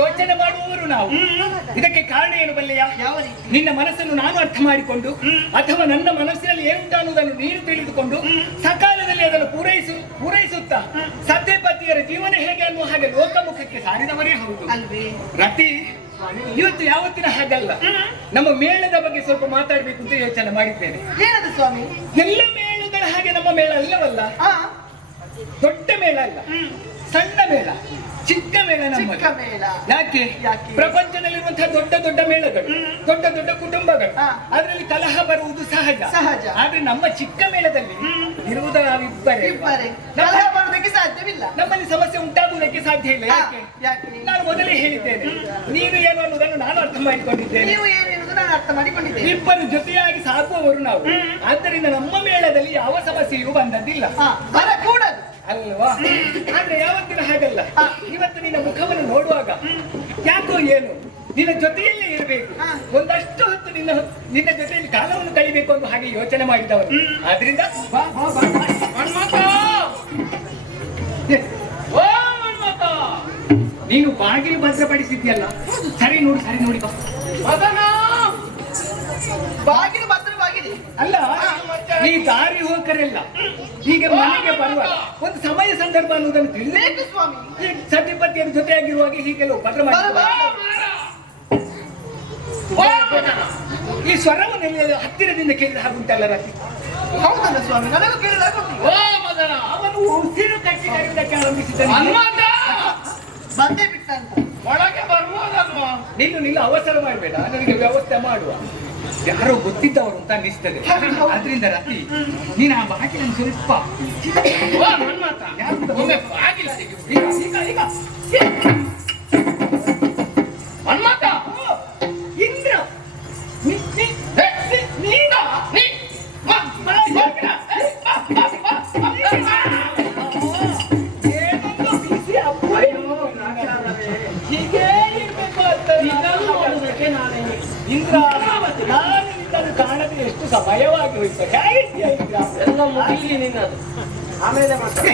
ಯೋಚನೆ ಮಾಡುವವರು ನಾವು. ಇದಕ್ಕೆ ಕಾರಣ ಏನು ಬಲ್ಲೆಯ? ನಿನ್ನ ಮನಸ್ಸನ್ನು ನಾನು ಅರ್ಥ ಮಾಡಿಕೊಂಡು ಅಥವಾ ನನ್ನ ಮನಸ್ಸಿನಲ್ಲಿ ಏನುಂಟು ಅನ್ನೋದನ್ನು ನೀನು ತಿಳಿದುಕೊಂಡು ಸಕಾಲದಲ್ಲಿ ಅದನ್ನು ಪೂರೈಸುತ್ತಾ ಸತ್ಯಪತಿಯರ ಜೀವನ ಹೇಗೆ ಅನ್ನುವ ಹಾಗೆ ಲೋಕಮುಖಕ್ಕೆ ಸಾರಿದವರೇ ಹೌದು. ರತಿ ಇವತ್ತು ಯಾವತ್ತಿನ ಹಾಗಲ್ಲ. ನಮ್ಮ ಮೇಳದ ಬಗ್ಗೆ ಸ್ವಲ್ಪ ಮಾತಾಡ್ಬೇಕು ಅಂತ ಯೋಚನೆ ಮಾಡಿದ್ದೇನೆ. ಏನದು ಸ್ವಾಮಿ? ಎಲ್ಲ ಮೇಳಗಳ ಹಾಗೆ ನಮ್ಮ ಮೇಳ ಅಲ್ಲವಲ್ಲ. ದೊಡ್ಡ ಮೇಳ ಅಲ್ಲ, ಸಣ್ಣ ಮೇಳ, ಚಿಕ್ಕ ಮೇಳ ನಮ್ಮ. ಯಾಕೆ? ಪ್ರಪಂಚದಲ್ಲಿರುವಂತಹ ದೊಡ್ಡ ದೊಡ್ಡ ಮೇಳಗಳು, ದೊಡ್ಡ ದೊಡ್ಡ ಕುಟುಂಬಗಳು, ಅದರಲ್ಲಿ ಕಲಹ ಬರುವುದು ಸಹಜ. ಆದ್ರೆ ನಮ್ಮ ಚಿಕ್ಕ ಮೇಳದಲ್ಲಿ ಇರುವುದು ನಾವಿಬ್ಬರೇ. ಕಲಹ ಬರುವುದಕ್ಕೆ ಸಾಧ್ಯವಿಲ್ಲ, ನಮ್ಮಲ್ಲಿ ಸಮಸ್ಯೆ ಉಂಟಾಗುವುದಕ್ಕೆ ಸಾಧ್ಯ ಇಲ್ಲ. ಯಾಕೆ? ನಾನು ಮೊದಲೇ ಹೇಳಿದ್ದೇನೆ, ನೀನು ಏನು ಅನ್ನೋದನ್ನು ನಾನು ಅರ್ಥ ಮಾಡಿಕೊಂಡಿದ್ದೇನೆ, ನೀವು ಏನು ಎನ್ನುವುದು ನಾನು ಅರ್ಥ ಮಾಡಿಕೊಂಡಿದ್ದೇನೆ. ಇಬ್ಬರು ಜೊತೆಯಾಗಿ ಸಾಗುವವರು ನಾವು. ಆದ್ದರಿಂದ ನಮ್ಮ ಮೇಳದಲ್ಲಿ ಯಾವ ಸಮಸ್ಯೆಯೂ ಬಂದದ್ದಿಲ್ಲ. ಬರಕೂಡದು ಅಲ್ವಾ? ಆದ್ರೆ ಯಾವತ್ತಿನ ಹಾಗಲ್ಲ. ಇವತ್ತು ನಿನ್ನ ಮುಖವನ್ನು ನೋಡುವಾಗ ಯಾಕೋ ಏನು ನಿನ್ನ ಜೊತೆಯಲ್ಲೇ ಇರಬೇಕು, ಒಂದಷ್ಟು ಹೊತ್ತು ನಿನ್ನ ಜೊತೆಯಲ್ಲಿ ಕಾಲವನ್ನು ಕಳಿಬೇಕು ಅಂತ ಹಾಗೆ ಯೋಚನೆ ಮಾಡಿದವರು. ಆದ್ರಿಂದ ನೀನು ಬಾಗಿಲು ಭದ್ರಪಡಿಸಿದ್ಯಲ್ಲ, ಸರಿ ನೋಡಿ ಬಾ. ಬಾಗಿಲು ಭದ್ರವಾಗಿದೆ ಅಲ್ಲ, ಈ ದಾರಿ ಹೋಗರೆಲ್ಲ ಈಗ ಮನೆಗೆ ಬರುವ ಒಂದು ಸಮಯ ಸಂದರ್ಭ ಅನ್ನೋದನ್ನು ತಿಳಿಬೇಕು ಸ್ವಾಮಿ. ಸತಿಪತಿಯರ ಜೊತೆಯಾಗಿರುವಾಗ ಹೀಗೆಲ್ಲ ಭದ್ರ ಮಾಡಿ ಈ ಸ್ವರವನ್ನು ಹತ್ತಿರದಿಂದ ಕೇಳಿದ ಹಾಗುಂಟಲ್ಲ ರಾತ್ರಿ. ಹೌದಲ್ಲ ಸ್ವಾಮಿ, ನನಗೂ ಕೇಳಿದಾಗ ಅವನು ಉಸಿರು ಕಟ್ಟಿದ್ದರಿಂದ ಆರಂಭಿಸಿದ್ದಾನೆ. ಬಂದೇ ಬಿಟ್ಟ ಅಂತ ಒಳಗೆ ಬರ್ಬೋದಲ್ವಾ? ನಿಲ್ಲು ಅವಸರ ಮಾಡಬೇಡ, ನನಗೆ ವ್ಯವಸ್ಥೆ ಮಾಡುವ. ಯಾರೋ ಗೊತ್ತಿದ್ದವರು ಅಂತ ಅನ್ನಿಸ್ತದೆ. ಆದ್ರಿಂದ ರಾತ್ರಿ ನೀನು ಆ ಬಾಗಿಲ ಸ್ವಲ್ಪ ಓ ಮನ್ಮಥ, ಒಮ್ಮೆ ಬಾಗಿಲ ತೆಗಿ. ಈಗ ಮನ್ಮಥ, ಇಂದ್ರ ನೀನ ನೀ ಏನೊಂದು ಬಿಸಿ ಅಪ್ಪ ಹೀಗೆ ಇರ್ಬೇಕು ಅಂತ ಇಂದ್ರ ನಾನು ನಿನ್ನನ್ನು ಕಾಣದೆ ಎಷ್ಟು ಸಮಯವಾಗಿ ಹೋಯ್ತು. ಹೇಗಿದ್ಯಾ ಇಂದ್ರ? ಎಲ್ಲ ಮುಗಿಲಿ ನಿನ್ನದು, ಆಮೇಲೆ ಮಾತಾಡ.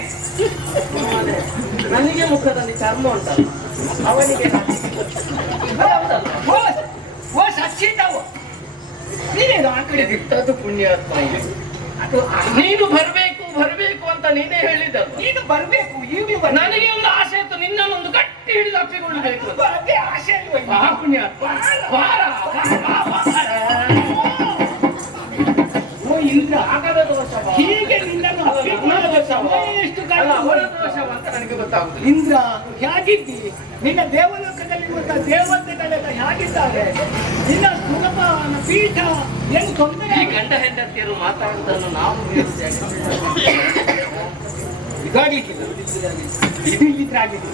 ನನಗೆ ಮುಖದಲ್ಲಿ ಚರ್ಮ ಉಂಟಲ್ಲ, ಅವನಿಗೆ ಓ ಸಚ್ಚಿದ್ದವು ನೀನೇನು ಆ ಕಡೆ ಬಿಟ್ಟದ್ದು ಪುಣ್ಯಾತ್ಮ. ಅದು ನೀನು ಬರ್ಬೇಕು ಅಂತ ನೀನೇ ಹೇಳಿದ್ದಲ್ಲ. ನೀನು ಬರ್ಬೇಕು ಈಗಲೂ ನನಗೆ ಒಂದು ಆಸೆ ಇತ್ತು, ನಿನ್ನನ್ನೊಂದು ಗಟ್ಟಿ ಹಿಡಿದು ಅಪ್ಪಿಕೊಳ್ಳಬೇಕು. ಅದೇ ಆಸೆ ಅಲ್ವಾ? ಪುಣ್ಯಾತ್ಮ ಓ ಇಂದ್ರ ಆಗದ ದೋಷ ಹೀಗೆ ನಿನ್ನನ್ನು ಅಪ್ಪಿಕೊಳ್ಳಲು ಸಮಯ ಎಷ್ಟು ಕಾಲ? ಅವರ ದೋಷ ಅಂತ ನನಗೆ ಗೊತ್ತಾಗುತ್ತದೆ. ಇಂದ್ರ ಹೇಗಿದ್ದಿ? ನಿನ್ನ ದೇವಲೋಕದಲ್ಲಿರುವಂತಹ ದೇವತೆಗಳೆಲ್ಲ ಹೇಗಿದ್ದಾರೆ? ನಿನ್ನ ಸುಲಭನ ಪೀಠ ಏನು ತೊಂದರೆ? ಈ ಗಂಡ ಹೆಂಡತಿಯರು ಮಾತಾಡುವುದನ್ನು ನಾವು ಇದಾಗ್ಲಿಕ್ಕಿಲ್ಲ, ಇದು ಇದ್ರಾಗಿದೆ.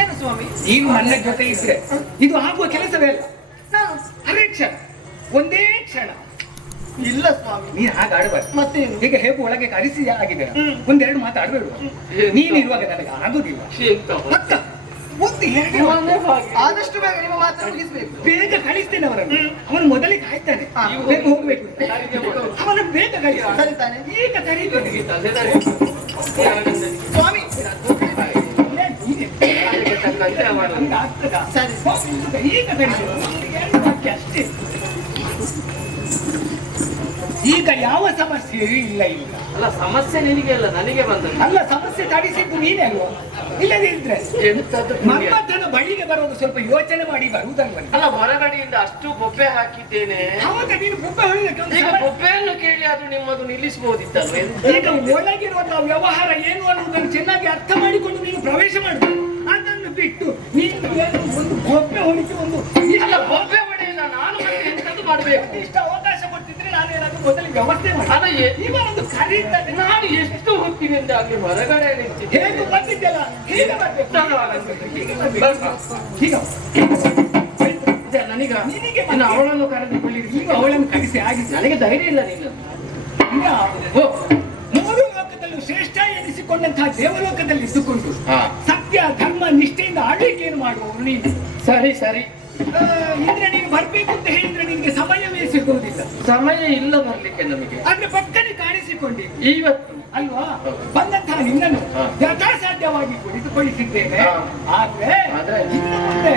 ಏನು ಸ್ವಾಮಿ, ನೀವು ನನ್ನ ಜೊತೆ ಇದ್ರೆ ಇದು ಆಗುವ ಕೆಲಸವೇ ಅಲ್ಲ. ಅರೆ ಕ್ಷಣ, ಒಂದೇ ಕ್ಷಣ ಇಲ್ಲ ಸ್ವಾಮಿ, ನೀನ್ ಹಾಗೆ ಆಡಬಾರ್ದು. ಮತ್ತೆ ಈಗ ಹೇಗೂ ಒಳಗೆ ಕರೆಸಿ ಆಗಿದೆ, ಒಂದೆರಡು ಮಾತಾಡಬೇಡ. ನೀನಿರುವಾಗ ನನಗೆ ಆಗುದಿಲ್ಲ. ಮತ್ತ ಒಂದು ಎರಡು ಆದಷ್ಟು ಬೇಗ ನಿಮ್ಮ ಮಾತ್ರ ಮುಗಿಸ್ಬೇಕು. ಬೇಗ ಕಳಿಸ್ತೇನೆ ಅವರನ್ನು. ಅವನು ಮೊದಲೇ ಕಾಯ್ತಾನೆ, ಬೇಗ ಹೋಗ್ಬೇಕು. ಅವನು ಬೇಗ ಕಳಿಸ್ತಾನೆ. ಸರಿತಾನೆ? ಈಗ ಕರೀತಾನೆ. ಸ್ವಾಮಿ ಹಂಗ ಆಗ್ತದ? ಸರಿ. ಈಗ ಕರೀತೇನೆ, ಎರಡು ವಾಕ್ಯ ಅಷ್ಟೇ. ಈಗ ಯಾವ ಸಮಸ್ಯೆಯೂ ಇಲ್ಲ. ಅಲ್ಲ, ಸಮಸ್ಯೆ ನಿನಗೆ ಅಲ್ಲ, ನನಗೆ ಬಂದದ್ದು. ಅಲ್ಲ, ಸಮಸ್ಯೆ ತಡಿಸಿದ್ದು ನೀನೇ ಅಲ್ವಾ? ಇಲ್ಲದೇ ಇದ್ರೆ ಎಂತದ್ದು ಮನ್ಮಥನ ಬಳಿಗೆ ಬರೋದು ಸ್ವಲ್ಪ ಯೋಚನೆ ಮಾಡಿ ಬರುವುದಲ್ವ? ಅಲ್ಲ, ಹೊರಗಡೆಯಿಂದ ಅಷ್ಟು ಬೊಬ್ಬೆ ಹಾಕಿದ್ದೇನೆ. ಹೌದಾ? ನೀನು ಬೊಬ್ಬೆ ಹೊಡೆದಕ್ಕೆ ಒಂದು ಈಗ ಸಮಯ- ಬೊಬ್ಬೆಯನ್ನು ಕೇಳಿ ಆದ್ರೂ ನಿಮ್ಮದು ನಿಲ್ಲಿಸಬಹುದಿತ್ತಲ್ವ? ಈಗ ಒಳಗಿರುವಂತಹ ವ್ಯವಹಾರ ಏನು ಅನ್ನುವುದನ್ನು ಚೆನ್ನಾಗಿ ಅರ್ಥ ಮಾಡಿಕೊಂಡು ನೀನು ಪ್ರವೇಶ ಮಾಡಬೇಕು. ಅದನ್ನು ಬಿಟ್ಟು ನೀನು ಏನು ಒಂದು ಬೊಬ್ಬೆ ಹೊಡಿಕೆ ಒಂದು ಅಲ್ಲ, ಬೊಬ್ಬೆ ಹೊಡೆಯಿಲ್ಲ, ನಾನು ಮತ್ತೆ ಎಂತದ್ದು ಮಾಡಬೇಕು? ಇಷ್ಟ ಅವಕಾಶ ಕೊಟ್ಟಿದ್ರೆ ನಾನೇನಾದ್ರೂ ಮೊದಲಿಗೆ ವ್ಯವಸ್ಥೆ ಮಾಡಿ. ಅಲ್ಲ, ಈಗ ಒಂದು ಕರೀತಾರೆ. ನಾನು ಎಷ್ಟು ಹೊತ್ತಿನಿಂದ ಅಲ್ಲಿ ಹೊರಗಡೆ ನಿಂತಿದ್ದೆ. ಹೇಗೆ ಬಂದಿದ್ದೆಲ್ಲ ಹೀಗೆ ಬರ್ಬೇಕು. ಹೀಗೆ ಬರ್ಬೇಕು. ಹೀಗೆ ನನಗ ನಿನಗೆ ಇನ್ನು ಅವಳನ್ನು ಕರೆದುಕೊಳ್ಳಿ. ಈಗ ಅವಳನ್ನು ಕರೆಸಿ ಆಗಿದೆ. ನನಗೆ ಧೈರ್ಯ ಇಲ್ಲ. ನೀನು ಈಗ ಮೂರು ಲೋಕದಲ್ಲೂ ಶ್ರೇಷ್ಠ ಎನಿಸಿಕೊಂಡಂತಹ ದೇವಲೋಕದಲ್ಲಿ ಇದ್ದುಕೊಂಡು ಸತ್ಯ ಧರ್ಮ ನಿಷ್ಠೆಯಿಂದ ಆಳ್ವಿಕೆಯನ್ನು ಮಾಡುವವರು ನೀನು. ಸರಿ ಸರಿ. ಇದ್ರೆ ನೀನು ಬರ್ಬೇಕು ಅಂತ ಹೇಳಿದ್ರೆ ನಿನ್ಗೆ ಸಮಯವೇ ಸಿಗುವುದಿಲ್ಲ. ಸಮಯ ಇಲ್ಲ ಬರ್ಲಿಕ್ಕೆ ನಮಗೆ. ಆದ್ರೆ ಪಕ್ಕನೆ ಕಾಣಿಸಿಕೊಂಡಿ ಇವತ್ತು ಅಲ್ವಾ? ಬಂದಂತಹ ನಿನ್ನನ್ನು ಯಥಾಸಾಧ್ಯವಾಗಿ ಕುಳಿತುಕೊಳ್ಳಿಸಿದ್ದೇನೆ. ಆದ್ರೆ ಇನ್ನು ಮುಂದೆ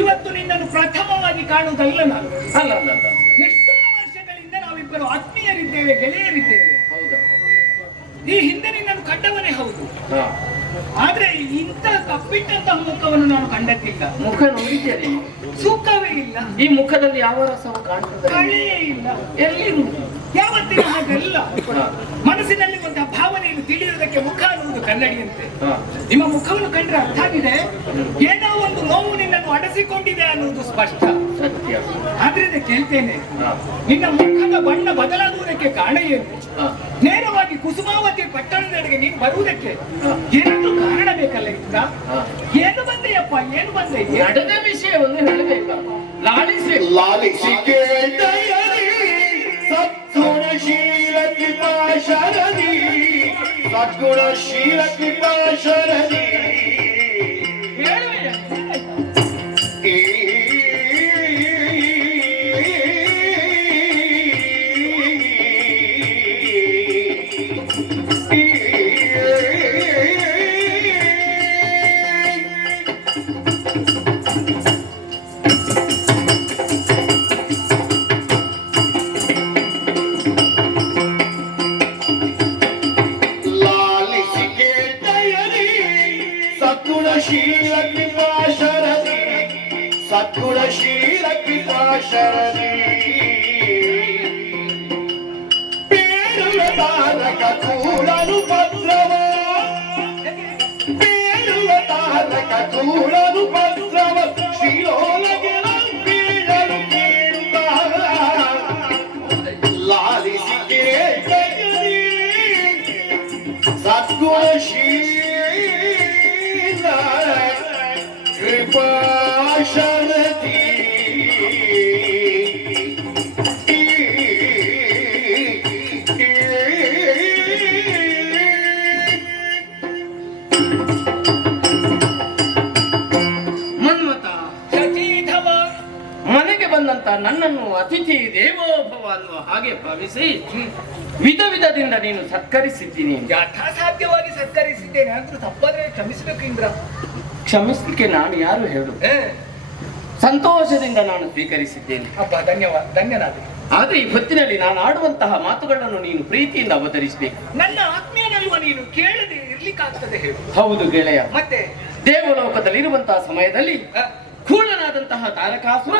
ಇವತ್ತು ನಿನ್ನನ್ನು ಪ್ರಥಮವಾಗಿ ಕಾಣುವುದಲ್ಲ ನಾನು. ಅಲ್ಲ ಅಲ್ಲ ಅಲ್ಲ. ಎಷ್ಟೋ ವರ್ಷಗಳಿಂದ ನಾವಿಬ್ಬರು ಆತ್ಮೀಯರಿದ್ದೇವೆ, ಗೆಳೆಯರಿದ್ದೇವೆ. ಹೌದಾ? ಈ ಹಿಂದೆ ನಿನ್ನನ್ನು ಕಂಡವನೇ ಹೌದು, ಹಾ. ಆದ್ರೆ ಇಂಥ ಕಪ್ಪಿಟ್ಟಂತಹ ಮುಖವನ್ನು ನಾನು ಕಂಡಕ್ಕಿಲ್ಲ. ಮುಖ ನೋಡಿದ್ದೇನೆ, ಸುಖವೇ ಇಲ್ಲ, ಈ ಮುಖದಲ್ಲಿ ಯಾವ ರಸವು ಕಾಣ್ತದೆ? ಕಳೆಯೇ ಇಲ್ಲ. ಎಲ್ಲಿ? ಯಾವತ್ತಿನ ಹಾಗಲ್ಲ. ಹಾ. ಮನಸ್ಸಿನಲ್ಲಿ ಒಂದು ಭಾವನೆಯನ್ನು ತಿಳಿಯುವುದಕ್ಕೆ ಮುಖ ಅನ್ನುವುದು ಕನ್ನಡಿಯಂತೆ. ಹಾ. ನಿಮ್ಮ ಮುಖವನ್ನು ಕಂಡ್ರೆ ಅರ್ಥ ಆಗಿದೆ, ಏನೋ ಒಂದು ನೋವು ನಿನ್ನನ್ನು ಅಡಸಿಕೊಂಡಿದೆ ಅನ್ನುವುದು ಸ್ಪಷ್ಟ. ಸತ್ಯ. ಆದ್ರಿಂದ ಕೇಳ್ತೇನೆ, ಹಾ. ನಿನ್ನ ಮುಖದ ಬಣ್ಣ ಬದಲಾಗುವುದಕ್ಕೆ ಕಾರಣ ಏನು? ಹಾ. ನೇರವಾಗಿ ಕುಸುಮಾವತಿ ಪಟ್ಟಣದೆಡೆಗೆ ನೀನು ಬರುವುದಕ್ಕೆ ಏನಾದ್ರೂ ಕಾರಣ ಬೇಕಲ್ಲ ಈಗ? ಹಾ. ಏನು ಬಂದೆಯಪ್ಪ, ಏನು ಬಂದೆ? ನಡೆದ ವಿಷಯವನ್ನು ಹೇಳಬೇಕ. ಲಾಲಿಸಿ ಲಾಲಿಸಿಕೆ ದಯದಿ ಸದ್ಗುಣಶೀಲ ಕೃಪಾ ಶರದಿ, ಸದ್ಗುಣಶೀಲ ಕೃಪಾ ಶರದಿ. ಹೇಳುವೆಯ? ಲಾಲಿಸಿಕೆ ದಯದಿ ಸದ್ಗುಣಶೀಲ ಕೃಪಾ ಶರದಿ, ಸದ್ಗುಣಶೀಲ ಕೃಪಾ ಶರದಿ. ಬೇಡುವ ತಾರಕ ಕೂಡಲು ಭದ್ರವ, ಬೇಡುವ ತಾರಕ ಕೂಡಲು ಭದ್ರವ, ಶ್ರೀಲೋಲಗೆ ಬೀಳಲು ಕೇಳುತ್ತ ಲಾಲಿಸಿಕೆ ದಯದಿ ಸದ್ಗುಣಶೀಲ ಕೃಪಾ ಶರದಿ. ಮನ್ಮಥ, ಸತೀಧವ, ಮನೆಗೆ ಬಂದಂತ ನನ್ನನ್ನು ಅತಿಥಿ ದೇವೋಭವ ಅನ್ನುವ ಹಾಗೆ ಭಾವಿಸಿ ವಿಧ ವಿಧದಿಂದ ನೀನು ಸತ್ಕರಿಸಿದ್ದೀನಿ. ಯಥಾಸಾಧ್ಯವಾಗಿ ಸತ್ಕರಿಸಿದ್ದೇನೆ ಅಂತ ತಪ್ಪಾದ್ರೆ ಕ್ಷಮಿಸಬೇಕು ಇಂದ್ರ. ಕ್ಷಮಿಸಲಿಕ್ಕೆ ನಾನು ಯಾರು ಹೇಳು? ಸಂತೋಷದಿಂದ ನಾನು ಸ್ವೀಕರಿಸಿದ್ದೇನೆ. ಅಪ್ಪ ಧನ್ಯವಾದ, ಧನ್ಯನಾದೆ. ಆದ್ರೆ ಈ ಹೊತ್ತಿನಲ್ಲಿ ನಾನು ಆಡುವಂತಹ ಮಾತುಗಳನ್ನು ನೀನು ಪ್ರೀತಿಯಿಂದ ಅವತರಿಸಬೇಕು. ನನ್ನ ಆತ್ಮೀಯನಲ್ವ ನೀನು, ಕೇಳದೆ ಇರ್ಲಿಕ್ಕಾಗ್ತದೆ ಹೇಳು. ಹೌದು ಗೆಳೆಯ. ಮತ್ತೆ ದೇವಲೋಕದಲ್ಲಿರುವಂತಹ ಸಮಯದಲ್ಲಿ ಕೂಳನಾದಂತಹ ತಾರಕಾಸುರ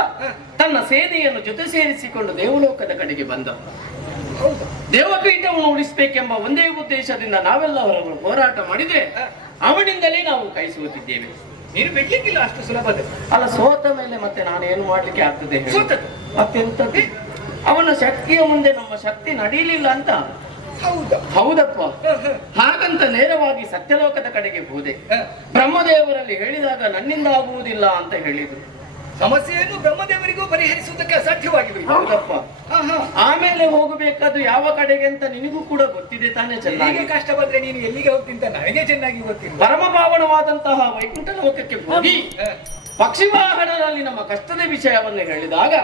ತನ್ನ ಸೇನೆಯನ್ನು ಜೊತೆ ಸೇರಿಸಿಕೊಂಡು ದೇವಲೋಕದ ಕಡೆಗೆ ಬಂದ. ಹೌದು, ದೇವಪೀಠವನ್ನು ಉಳಿಸಬೇಕೆಂಬ ಒಂದೇ ಉದ್ದೇಶದಿಂದ ನಾವೆಲ್ಲ ಹೊರಗಳು ಹೋರಾಟ ಮಾಡಿದ್ರೆ ಅವನಿಂದಲೇ ನಾವು ಕೈ ಸೋತಿದ್ದೇವೆ. ನೀನು ಬಿಡ್ಲಿಕ್ಕಿಲ್ಲ ಅಷ್ಟು ಸುಲಭದ. ಅಲ್ಲ, ಸೋತ ಮೇಲೆ ಮತ್ತೆ ನಾನು ಏನು ಮಾಡ್ಲಿಕ್ಕೆ ಆಗ್ತದೆ ಹೇಳು? ಸೋತದ್ದು ಮತ್ತೆಂತದ್ದು? ಅವನ ಶಕ್ತಿಯ ಮುಂದೆ ನಮ್ಮ ಶಕ್ತಿ ನಡೀಲಿಲ್ಲ ಅಂತ. ಹೌದಾ? ಹೌದಪ್ಪ. ಹಾಗಂತ ನೇರವಾಗಿ ಸತ್ಯಲೋಕದ ಕಡೆಗೆ ಹೋದೆ. ಬ್ರಹ್ಮದೇವರಲ್ಲಿ ಹೇಳಿದಾಗ ನನ್ನಿಂದ ಆಗುವುದಿಲ್ಲ ಅಂತ ಹೇಳಿದ್ರು. ಸಮಸ್ಯೆಯನ್ನು ಬ್ರಹ್ಮದೇವರಿಗೂ ಪರಿಹರಿಸುವುದಕ್ಕೆ ಅಸಾಧ್ಯವಾಗಿವೆ. ಹೌದಪ್ಪ. ಆಮೇಲೆ ಹೋಗಬೇಕಾದ್ರು ಯಾವ ಕಡೆಗೆ ಅಂತ ನಿನಗೂ ಕೂಡ ಗೊತ್ತಿದೆ ತಾನೇ ಚೆನ್ನಾಗಿ. ಹೀಗೆ ಕಷ್ಟ ಬಂದ್ರೆ ನೀನು ಎಲ್ಲಿಗೆ ಹೋಗ್ತಿಂತ ನನಗೆ ಚೆನ್ನಾಗಿ ಗೊತ್ತಿಲ್ಲ. ಪರಮ ಪಾವನವಾದಂತಹ ವೈಕುಂಠ ಲೋಕಕ್ಕೆ ಹೋಗಿ ಪಕ್ಷಿ ವಾಹನದಲ್ಲಿ ನಮ್ಮ ಕಷ್ಟದ ವಿಷಯವನ್ನು ಹೇಳಿದಾಗ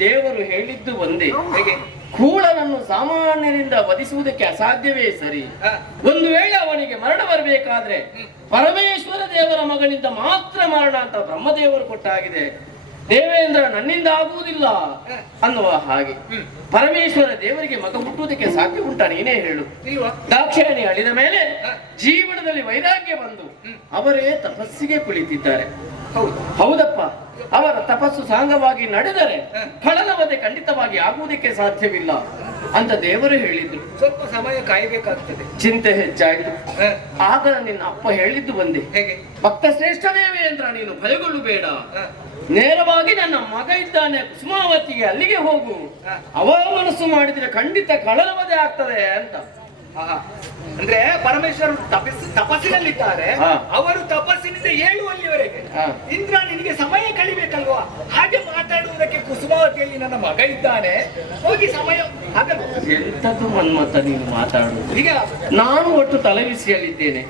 ದೇವರು ಹೇಳಿದ್ದು ಒಂದೇ, ಹೇಗೆ? ಕೂಳನನ್ನು ಸಾಮಾನ್ಯರಿಂದ ವಧಿಸುವುದಕ್ಕೆ ಅಸಾಧ್ಯವೇ ಸರಿ. ಒಂದು ವೇಳೆ ಅವನಿಗೆ ಮರಣ ಬರಬೇಕಾದ್ರೆ ಪರಮೇಶ್ವರ ದೇವರ ಮಗನಿಂದ ಮಾತ್ರ ಮರಣ ಅಂತ ಬ್ರಹ್ಮದೇವರು ಕೊಟ್ಟಾಗಿದೆ. ದೇವೇಂದ್ರ ನನ್ನಿಂದ ಆಗುವುದಿಲ್ಲ ಅನ್ನುವ ಹಾಗೆ ಪರಮೇಶ್ವರ ದೇವರಿಗೆ ಮಗ ಹುಟ್ಟುವುದಕ್ಕೆ ಸಾಧ್ಯ ಉಂಟ? ನೀನೇ ಹೇಳು. ದಾಕ್ಷಾಯಣಿ ಅಳಿದ ಮೇಲೆ ಜೀವನದಲ್ಲಿ ವೈರಾಗ್ಯ ಬಂದು ಅವರೇ ತಪಸ್ಸಿಗೆ ಕುಳಿತಿದ್ದಾರೆ. ಹೌದಪ್ಪ. ಅವರ ತಪಸ್ಸು ಸಾಂಗವಾಗಿ ನಡೆದರೆ ಫಲನವದೆ ಖಂಡಿತವಾಗಿ ಆಗುವುದಕ್ಕೆ ಸಾಧ್ಯವಿಲ್ಲ ಅಂತ ದೇವರು ಹೇಳಿದ್ರು. ಸ್ವಲ್ಪ ಸಮಯ ಕಾಯಬೇಕಾಗ್ತದೆ. ಚಿಂತೆ ಹೆಚ್ಚಾಯಿತು. ಆಗ ನಿನ್ನ ಅಪ್ಪ ಹೇಳಿದ್ದು ಒಂದೇ, ಹೇಗೆ? ಭಕ್ತ ಶ್ರೇಷ್ಠ ದೇವೇಂದ್ರ ನೀನು ಭಯಗೊಳ್ಳಬೇಡ, ನೇರವಾಗಿ ನನ್ನ ಮಗ ಇದ್ದಾನೆ ಕುಸುಮಾವತಿಗೆ, ಅಲ್ಲಿಗೆ ಹೋಗು. ಅವ ಮನಸ್ಸು ಮಾಡಿದ್ರೆ ಖಂಡಿತ ಕಳಲವದೆ ಆಗ್ತದೆ ಅಂತ. ಅಂದ್ರೆ ಪರಮೇಶ್ವರರು ತಪಸ್ಸಿನಲ್ಲಿದ್ದಾರೆ, ಅವರು ತಪಸ್ಸಿನಿಂದ ಏಳುವಲ್ಲಿವರೆಗೆ ಇಂದ್ರ ನಿನಗೆ ಸಮಯ ಕಳಿಬೇಕಲ್ವಾ? ಹಾಗೆ ಮಾತಾಡುವುದಕ್ಕೆ ಕುಸುಮಾವತಿಯಲ್ಲಿ ನನ್ನ ಮಗ ಇದ್ದಾನೆ, ಹೋಗಿ ಸಮಯ ಹಾಗಲ್ಲ. ಎಂತದ್ದು ಮನ್ಮತ ನೀನು ಮಾತಾಡುದು? ಈಗ ನಾನು ಒಟ್ಟು ತಲೆಬಿಸಿಯಲ್ಲಿದ್ದೇನೆ.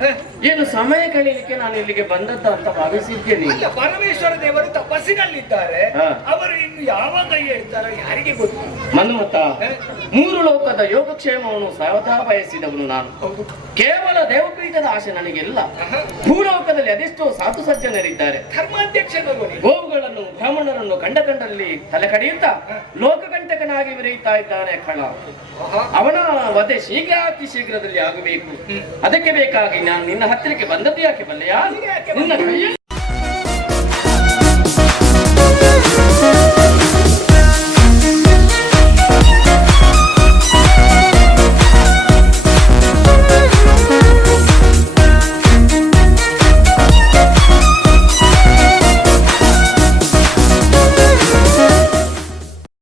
ಏನು ಸಮಯ ಕಳೀಲಿಕ್ಕೆ ನಾನು ಇಲ್ಲಿಗೆ ಬಂದದ್ದು ಅಂತ ಭಾವಿಸಿದ್ದೇನೆ. ಅಲ್ಲ, ಪರಮೇಶ್ವರ ದೇವರು ತಪಸ್ಸಿನಲ್ಲಿದ್ದಾರೆ. ಹಾ. ಅವರು ಇನ್ನು ಯಾವಾಗ ಇರ್ತಾರೋ ಯಾರಿಗೆ ಗೊತ್ತು. ಮನ್ಮತ, ಮೂರು ಲೋಕದ ಯೋಗಕ್ಷೇಮವನ್ನು ಸರ್ವದಾ ಬಯಸಿದವನು ನಾನು. ಕೇವಲ ದೇವಪೀಠದ ಆಸೆ ನನಗೆಲ್ಲ. ಭೂಲೋಕದಲ್ಲಿ ಅದೆಷ್ಟೋ ಸಾಧು ಸಜ್ಜನರಿದ್ದಾರೆ. ಧರ್ಮಾಧ್ಯಕ್ಷನವರು ಗೋವುಗಳನ್ನು ಬ್ರಾಹ್ಮಣರನ್ನು ಕಂಡಲ್ಲಿ ತಲೆ ಕಡಿಯುತ್ತಾ ಲೋಕಕಂಟಕನಾಗಿ ಮೆರೆಯುತ್ತಾ ಇದ್ದಾನೆ ಕಳ. ಅವನ ವಧೆ ಶೀಘ್ರ ಅತಿ ಶೀಘ್ರದಲ್ಲಿ ಆಗಬೇಕು. ಅದಕ್ಕೆ ಬೇಕಾಗಿ ನಾನು ನಿನ್ನ ಹತ್ತಿರಕ್ಕೆ ಬಂದದ್ದು ಯಾಕೆ ಬಲ್ಲೆಯಾ? ನಿನ್ನ ಕೈಯಲ್ಲಿ